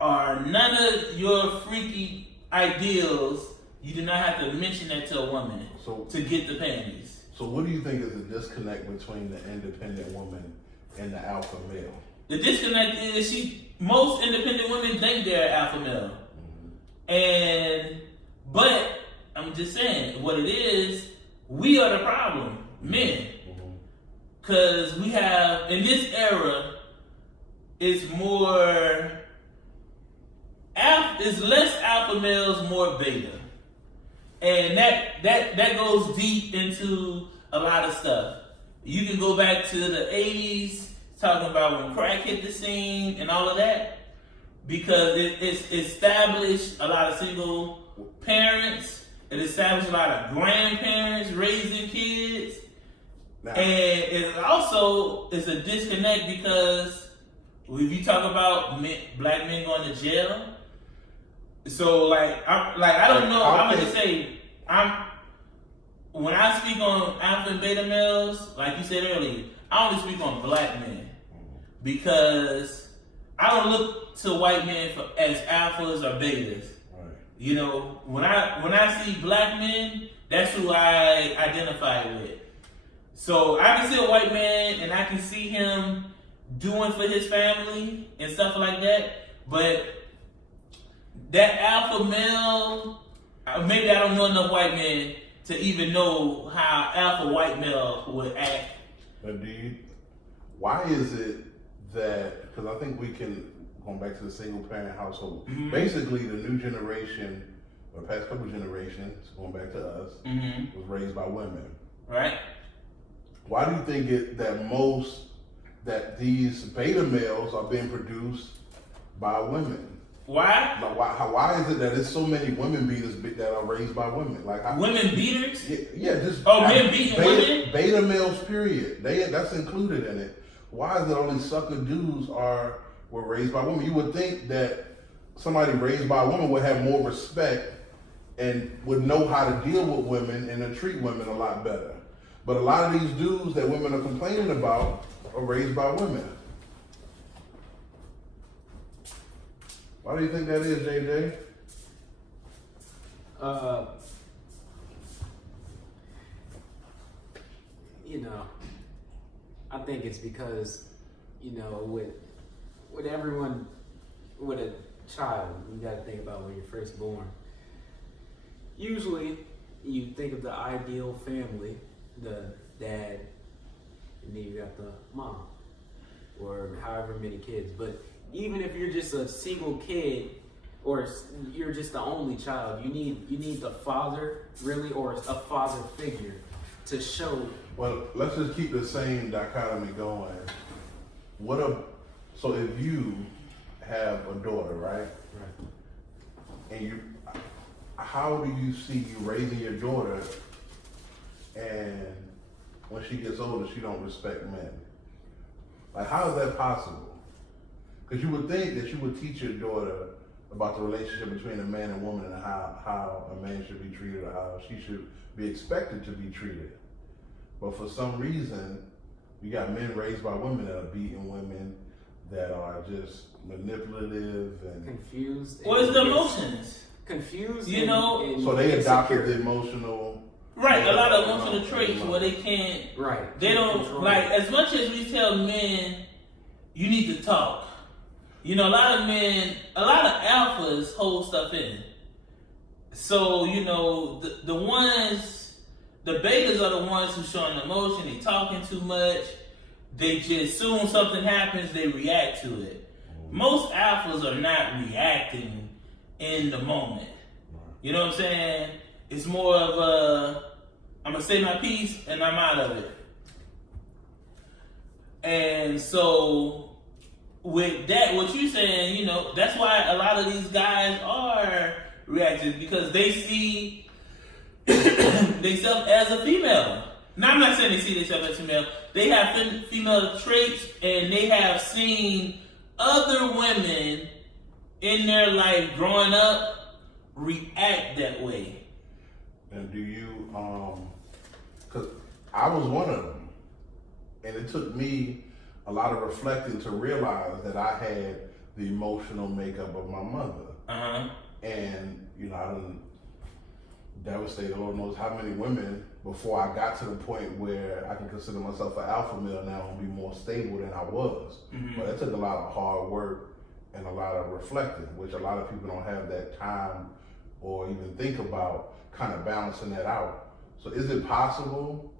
or none of your freaky ideals. You do not have to mention that to a woman to get the panties. So what do you think is the disconnect between the independent woman and the alpha male? The disconnect is most independent women think they're alpha male. But I'm just saying, what it is, we are the problem, men. Because we have, in this era, it's less alpha males, more beta. And that goes deep into a lot of stuff. You can go back to the 80s, talking about when crack hit the scene and all of that, because it's established a lot of single parents. It established a lot of grandparents raising kids. Now, and it also is a disconnect because if you talk about black men going to jail, so I don't know. I'm gonna say when I speak on alpha and beta males, like you said earlier, I only speak on black men because I don't look to white men as alphas or betas. Right. You know, when I see black men, that's who I identify with. So I can see a white man and I can see him doing for his family and stuff like that, but that alpha male, maybe I don't know enough white men to even know how alpha white male would act. But why is it that, because I think we can, going back to the single parent household, basically the new generation, or the past couple generations, going back to us, was raised by women. Right. Why do you think that these beta males are being produced by women? Why? Why is it that there's so many women beaters that are raised by women? Women beaters? Yeah, just men beating women? Beta males, period. That's included in it. Why is it all these sucker dudes were raised by women? You would think that somebody raised by a woman would have more respect and would know how to deal with women and to treat women a lot better. But a lot of these dudes that women are complaining about are raised by women. Why do you think that is, JJ? I think it's because, with everyone, with a child, you got to think about when you're first born. Usually, you think of the ideal family, the dad, and then you got the mom, or however many kids. But even if you're just a single kid, or you're just the only child. You need the father, really, or a father figure to show. Well, let's just keep the same dichotomy going. So if you have a daughter, right? And how do you see you raising your daughter, and when she gets older, she don't respect men? Like, how is that possible? Because you would think that you would teach your daughter about the relationship between a man and woman, and how a man should be treated, or how she should be expected to be treated. But for some reason, you got men raised by women that are beating women, that are just manipulative and confused. What is the emotions? Confused. So they adopted the emotional. Right, a lot of emotional traits where they can't. Right. They don't like, as much as we tell men, you need to talk. A lot of alphas hold stuff in. So the ones, the betas are the ones who showing emotion. They talking too much. They just, soon something happens, they react to it. Most alphas are not reacting in the moment. You know what I'm saying? It's more of I'm going to say my piece and I'm out of it. And so with that, what you're saying, that's why a lot of these guys are reacting, because they see themselves as a female. Now, I'm not saying they see themselves as female. They have female traits, and they have seen other women in their life growing up react that way. And do you, because I was one of them, and it took me a lot of reflecting to realize that I had the emotional makeup of my mother. And, I done devastated Lord knows how many women before I got to the point where I can consider myself an alpha male now and be more stable than I was. But it took a lot of hard work and a lot of reflecting, which a lot of people don't have that time or even think about kind of balancing that out. So is it possible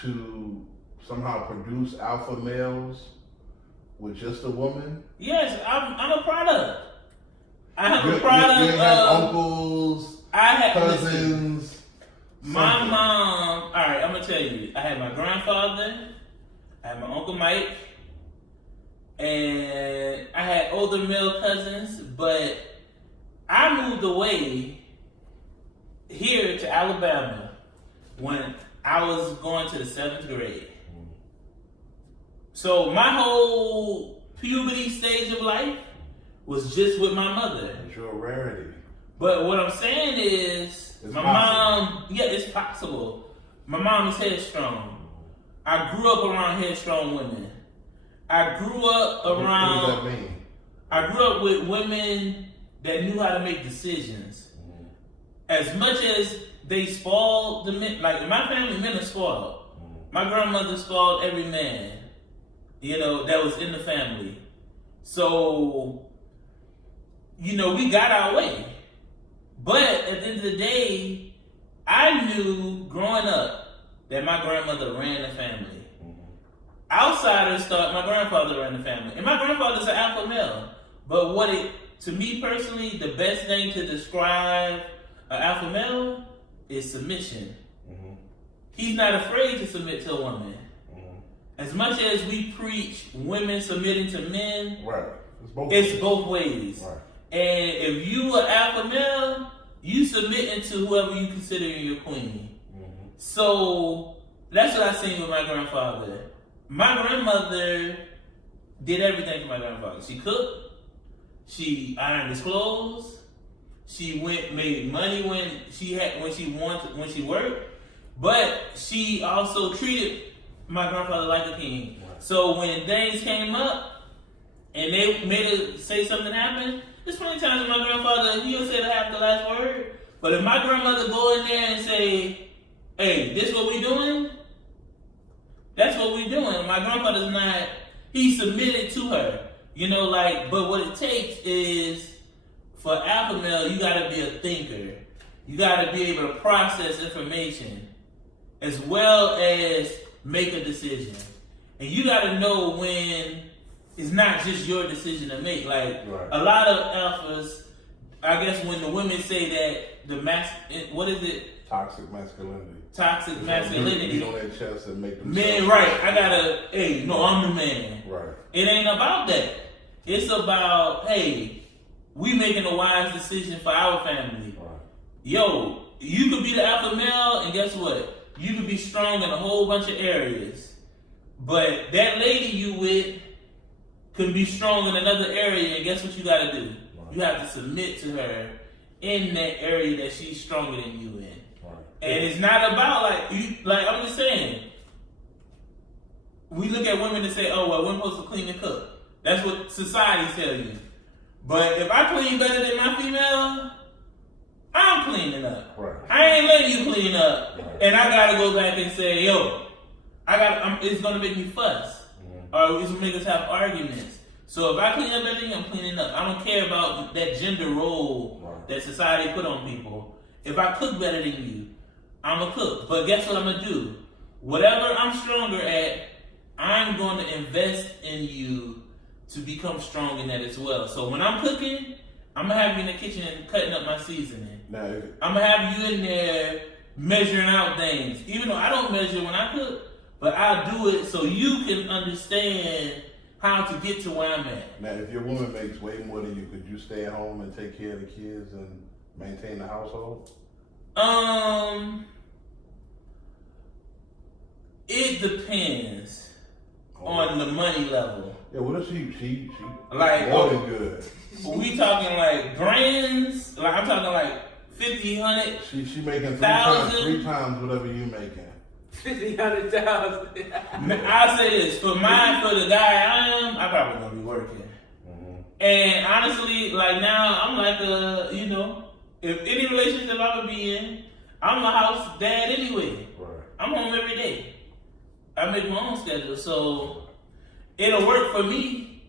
to somehow produce alpha males with just a woman? Yes, I'm a product. I have a You product have of uncles, I had cousins. Listen, my mom. All right, I'm gonna tell you. I had my grandfather. I had my Uncle Mike, and I had older male cousins. But I moved away here to Alabama when I was going to the 7th grade. So my whole puberty stage of life was just with my mother. It's your rarity. But what I'm saying is, It's my possible. mom, it's possible. My mom is headstrong. I grew up around headstrong women. I grew up around. What does that mean? I grew up with women that knew how to make decisions. As much as they spoiled the men, like in my family, men are spoiled. My grandmother spoiled every man, that was in the family. So, we got our way. But at the end of the day, I knew growing up that my grandmother ran the family. Outsiders thought my grandfather ran the family. And my grandfather's an alpha male. But to me personally, the best thing to describe an alpha male is submission. He's not afraid to submit to a woman. As much as we preach women submitting to men, Right. it's both ways. Right. And if you are alpha male, you submitting to whoever you consider your queen. So that's what I seen with my grandfather. My grandmother did everything for my grandfather. She cooked, she ironed his clothes, she made money when she worked, but she also treated my grandfather like a king. Right. So when things came up and they made it say something happened, there's plenty of times when my grandfather, he'll say half the last word. But if my grandmother go in there and say, hey, this what we doing? That's what we doing. My grandfather's not, he submitted to her. But what it takes is, for alpha male, you gotta be a thinker. You gotta be able to process information as well as make a decision. And you gotta know when it's not just your decision to make. Like, right. A lot of alphas, I guess when the women say that what is it? Toxic masculinity. Toxic masculinity. Beat on their chest and make them. Man, right. I'm the man. Right. It ain't about that. It's about, hey, we making a wise decision for our family. Right. Yo, you could be the alpha male, and guess what? You could be strong in a whole bunch of areas. But that lady you with can be strong in another area, and guess what you gotta do? Right. You have to submit to her in that area that she's stronger than you in. Right. And it's not about I'm just saying, we look at women and say, oh, well, we're supposed to clean and cook. That's what society tells you. But if I clean better than my female, I'm cleaning up. Right. I ain't letting you clean up. Right. And I gotta go back and say, yo, it's gonna make me fuss. Or it's gonna make us have arguments. So if I clean up better than you, I'm cleaning up. I don't care about that gender role that society put on people. If I cook better than you, I'm a cook. But guess what I'm gonna do? Whatever I'm stronger at, I'm going to invest in you to become strong in that as well. So when I'm cooking, I'm going to have you in the kitchen cutting up my seasoning. I'm going to have you in there measuring out things. Even though I don't measure when I cook, but I'll do it so you can understand how to get to where I'm at. Now, if your woman makes way more than you, could you stay at home and take care of the kids and maintain the household? It depends on the money level. Yeah, what if she like more than good? We talking like grands? Like I'm talking like 50, 100. She making three times whatever you making. 50, 100,000. I'll say this for the guy I am, I probably gonna be working. Mm-hmm. And honestly, like now I'm like if any relationship I would be in, I'm a house dad anyway. Right. I'm home every day. I make my own schedule, so it'll work for me.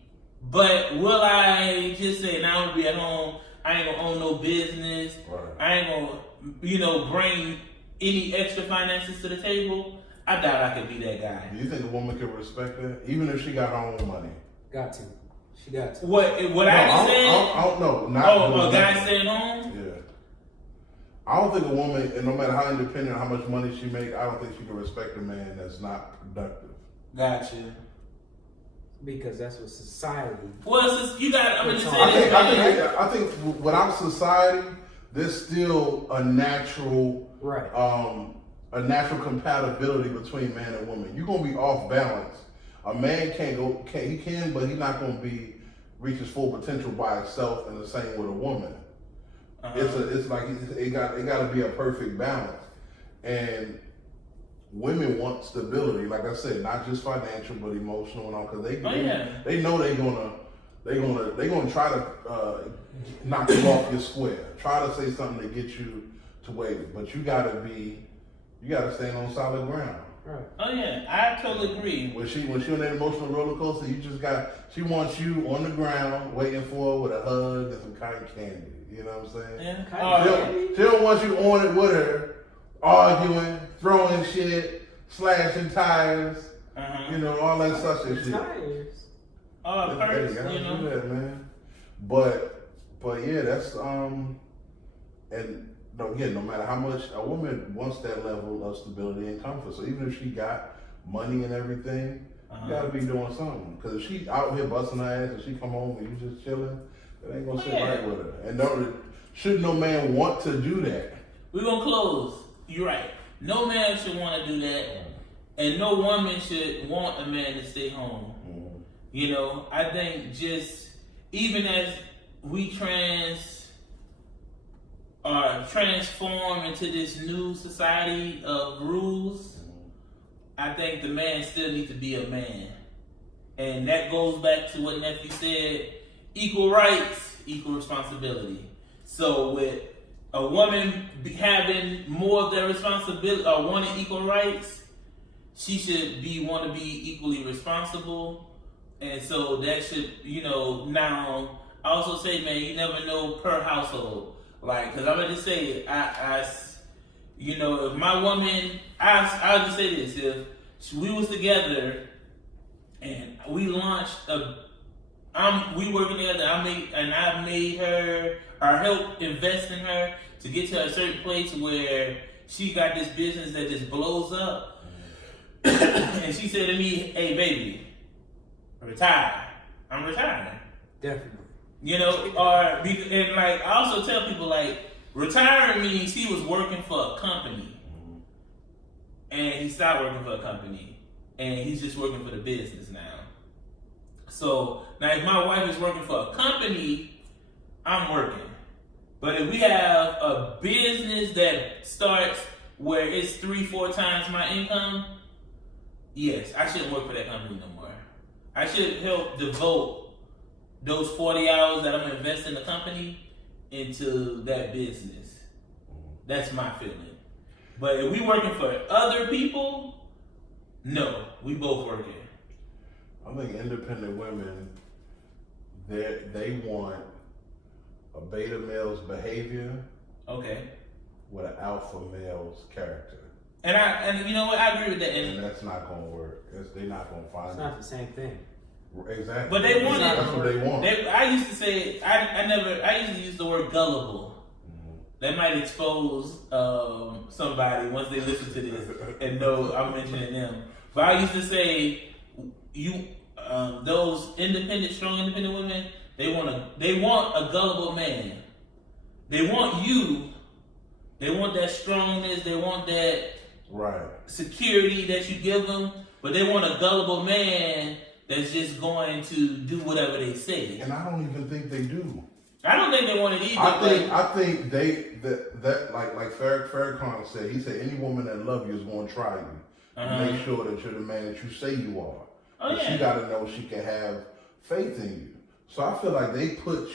But will I just say now I'm gonna be at home? I ain't gonna own no business. Right. I ain't gonna, bring any extra finances to the table. I doubt I could be that guy. Do you think a woman could respect that, even if she got her own money? Got to. She got to. What I just said? I don't know. A guy staying home? Yeah. I don't think a woman, and no matter how independent or how much money she make, I don't think she can respect a man that's not productive. Gotcha. Because that's what society. Well, you got. I'm gonna just say this. I think without society, there's still a natural, a natural compatibility between man and woman. You're gonna be off balance. A man he can, but he's not gonna reach his full potential by himself. And the same with a woman. It's like it got to be a perfect balance, and women want stability. Like I said, not just financial but emotional and all. Because they know they're gonna try to knock you off your square. Try to say something to get you to waver, but you gotta stand on solid ground. Right. Oh yeah, I totally agree. When she on that emotional roller coaster, she wants you on the ground waiting for her with a hug and some cotton candy. You know what I'm saying? Yeah. She don't want you on it with her, arguing, throwing shit, slashing tires, all that such and shit. Tires. Purse, do that, man. But yeah, that's and again, no matter how much a woman wants that level of stability and comfort. So even if she got money and everything, you gotta be doing something. Because if she out here busting her ass and she come home and you just chilling, it ain't gonna sit right with her. And should no man want to do that? We're gonna close. You're right. No man should want to do that, and no woman should want a man to stay home. Mm-hmm. I think just even as we transform into this new society of rules, I think the man still needs to be a man. And that goes back to what Nephew said, equal rights, equal responsibility. So with a woman having more of their responsibility or wanting equal rights, she should want to be equally responsible. And so that should, now I also say, man, you never know per household. Like, cause I'm gonna just say, if my woman, I'll just say this: if we was together and we launched we working together. I made her or helped invest in her to get to a certain place where she got this business that just blows up. And she said to me, "Hey, baby, retire." I'm retiring. Definitely. You know, and like I also tell people like retiring means he was working for a company, and he stopped working for a company, and he's just working for the business now. So now, if my wife is working for a company, I'm working. But if we have a business that starts where it's 3-4 times my income, yes, I shouldn't work for that company no more. I should help devote those 40 hours that I'm gonna invest in the company into that business. That's my feeling. But if we working for other people, no, we both working. I think independent women, they want a beta male's behavior, okay, with an alpha male's character. And you know what? I agree with that. And that's not gonna work. They're not gonna find It's not the same thing. Exactly. But they want it. That's what they want. I used to say I used to use the word gullible. That might expose somebody once they listen to this and know I'm mentioning them. But I used to say those strong independent women, they want a gullible man. They want you. They want that strongness. They want that security that you give them. But they want a gullible man that's just going to do whatever they say. And I don't even think they do. I don't think they want it either. I think that like Farrakhan said, he said any woman that loves you is going to try you. And make sure that you're the man that you say you are. But she got to know she can have faith in you. So I feel like they put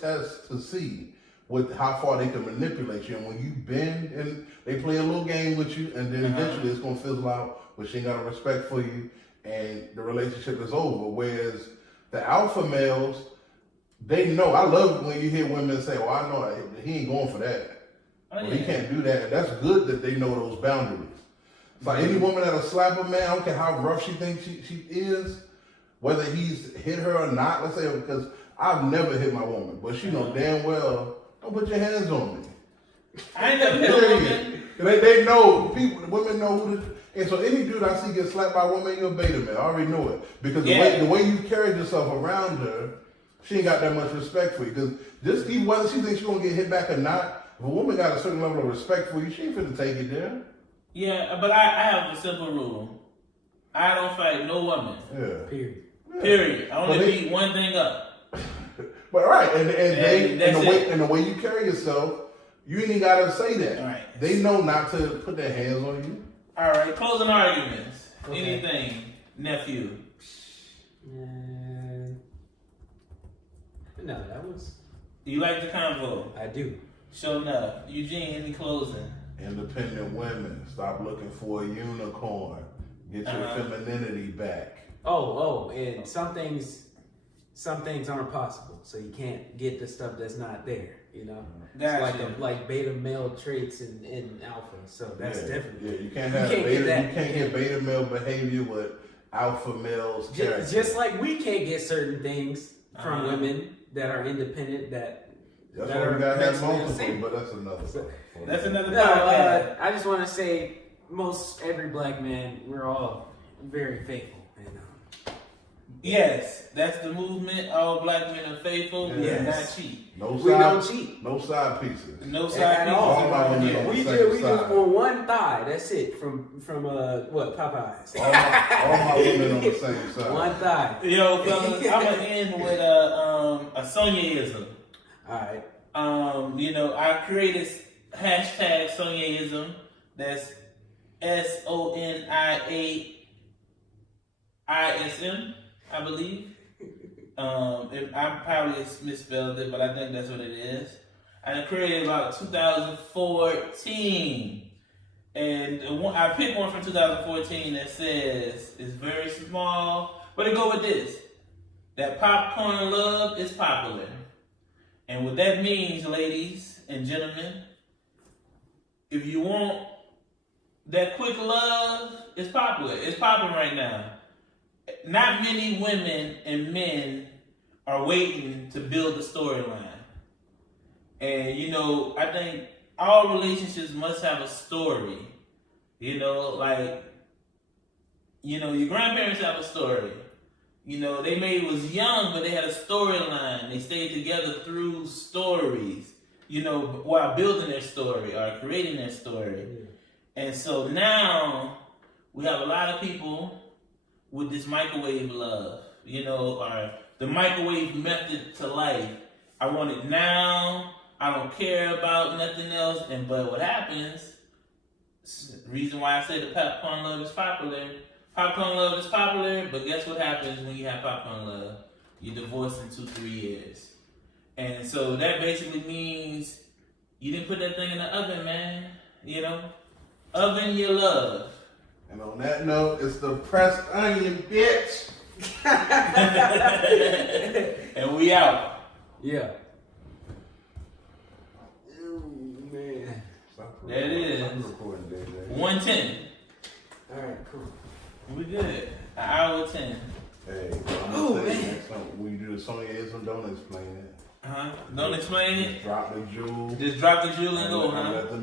tests to see how far they can manipulate you. And when you bend and they play a little game with you, and then eventually it's going to fizzle out, but she ain't got a respect for you, and the relationship is over. Whereas the alpha males, they know. I love when you hear women say, "Well, I know he ain't going for that. He can't do that." And that's good that they know those boundaries. It's like any woman that'll slap a man, I don't care how rough she thinks she is, whether he's hit her or not. Let's say, because I've never hit my woman, but she know damn well, don't put your hands on me. I ain't never hit a woman. They know, women know who to. And so any dude I see get slapped by a woman, you're a beta man. I already know it. Because the way you carried yourself around her, she ain't got that much respect for you. Because just even whether she thinks she's going to get hit back or not, if a woman got a certain level of respect for you, she ain't finna take it there. Yeah, but I have a simple rule. I don't fight no woman. Yeah. Period. I only beat one thing up. But and the way you carry yourself, you ain't even gotta say that. Right. They know not to put their hands on you. All right, closing arguments. Okay. Anything, nephew? No, that was. You like the convo? I do. Sure enough. Eugene, any closing? Independent women, stop looking for a unicorn. Get your femininity back. And some things aren't possible, so you can't get the stuff that's not there. You know, Gotcha. like beta male traits in alpha. So that's definitely you can't have you can't get beta male behavior with alpha males. Just like we can't get certain things from women that are independent that. That's why we gotta have multiple, but that's another. That's another podcast. I just want to say, every black man, we're all very faithful. Yes, that's the movement. All black men are faithful. We do not cheat. We don't cheat. No side pieces. No side pieces. All my women on the same We just side. on one thigh. That's it. From Popeyes. All my women on the same side. One thigh. Yo, fellas, I'm gonna end with a Sonyaism. All right. I created hashtag Sonyaism. That's SONIAISM, I believe. I probably misspelled it, but I think that's what it is. And I created about 2014. And I picked one from 2014 that says, it's very small, but it go with this. That popcorn love is popular. And what that means, ladies and gentlemen, if you want that quick love, it's popular. It's popping right now. Not many women and men are waiting to build the storyline. And you know, I think all relationships must have a story. You know, like, you know, your grandparents have a story. You know, they maybe was young, but they had a storyline. They stayed together through stories, you know, while building their story or creating their story. Yeah. And so now we have a lot of people with this microwave love, you know, or the microwave method to life. I want it now. I don't care about nothing else. And but what happens, reason why I say the popcorn love is popular. Popcorn love is popular, but guess what happens when you have popcorn love? You're divorced in 2-3 years. And so that basically means you didn't put that thing in the oven, man. You know? Oven your love. And on that note, it's the pressed onion, bitch. And we out. Yeah. Ooh, man. There it is. 110. All right, cool. We good. An hour 10. Hey, I'm gonna say next time when you do the Sonyism, don't explain it. Don't explain it. Just drop the jewel. Just drop the jewel and go, huh?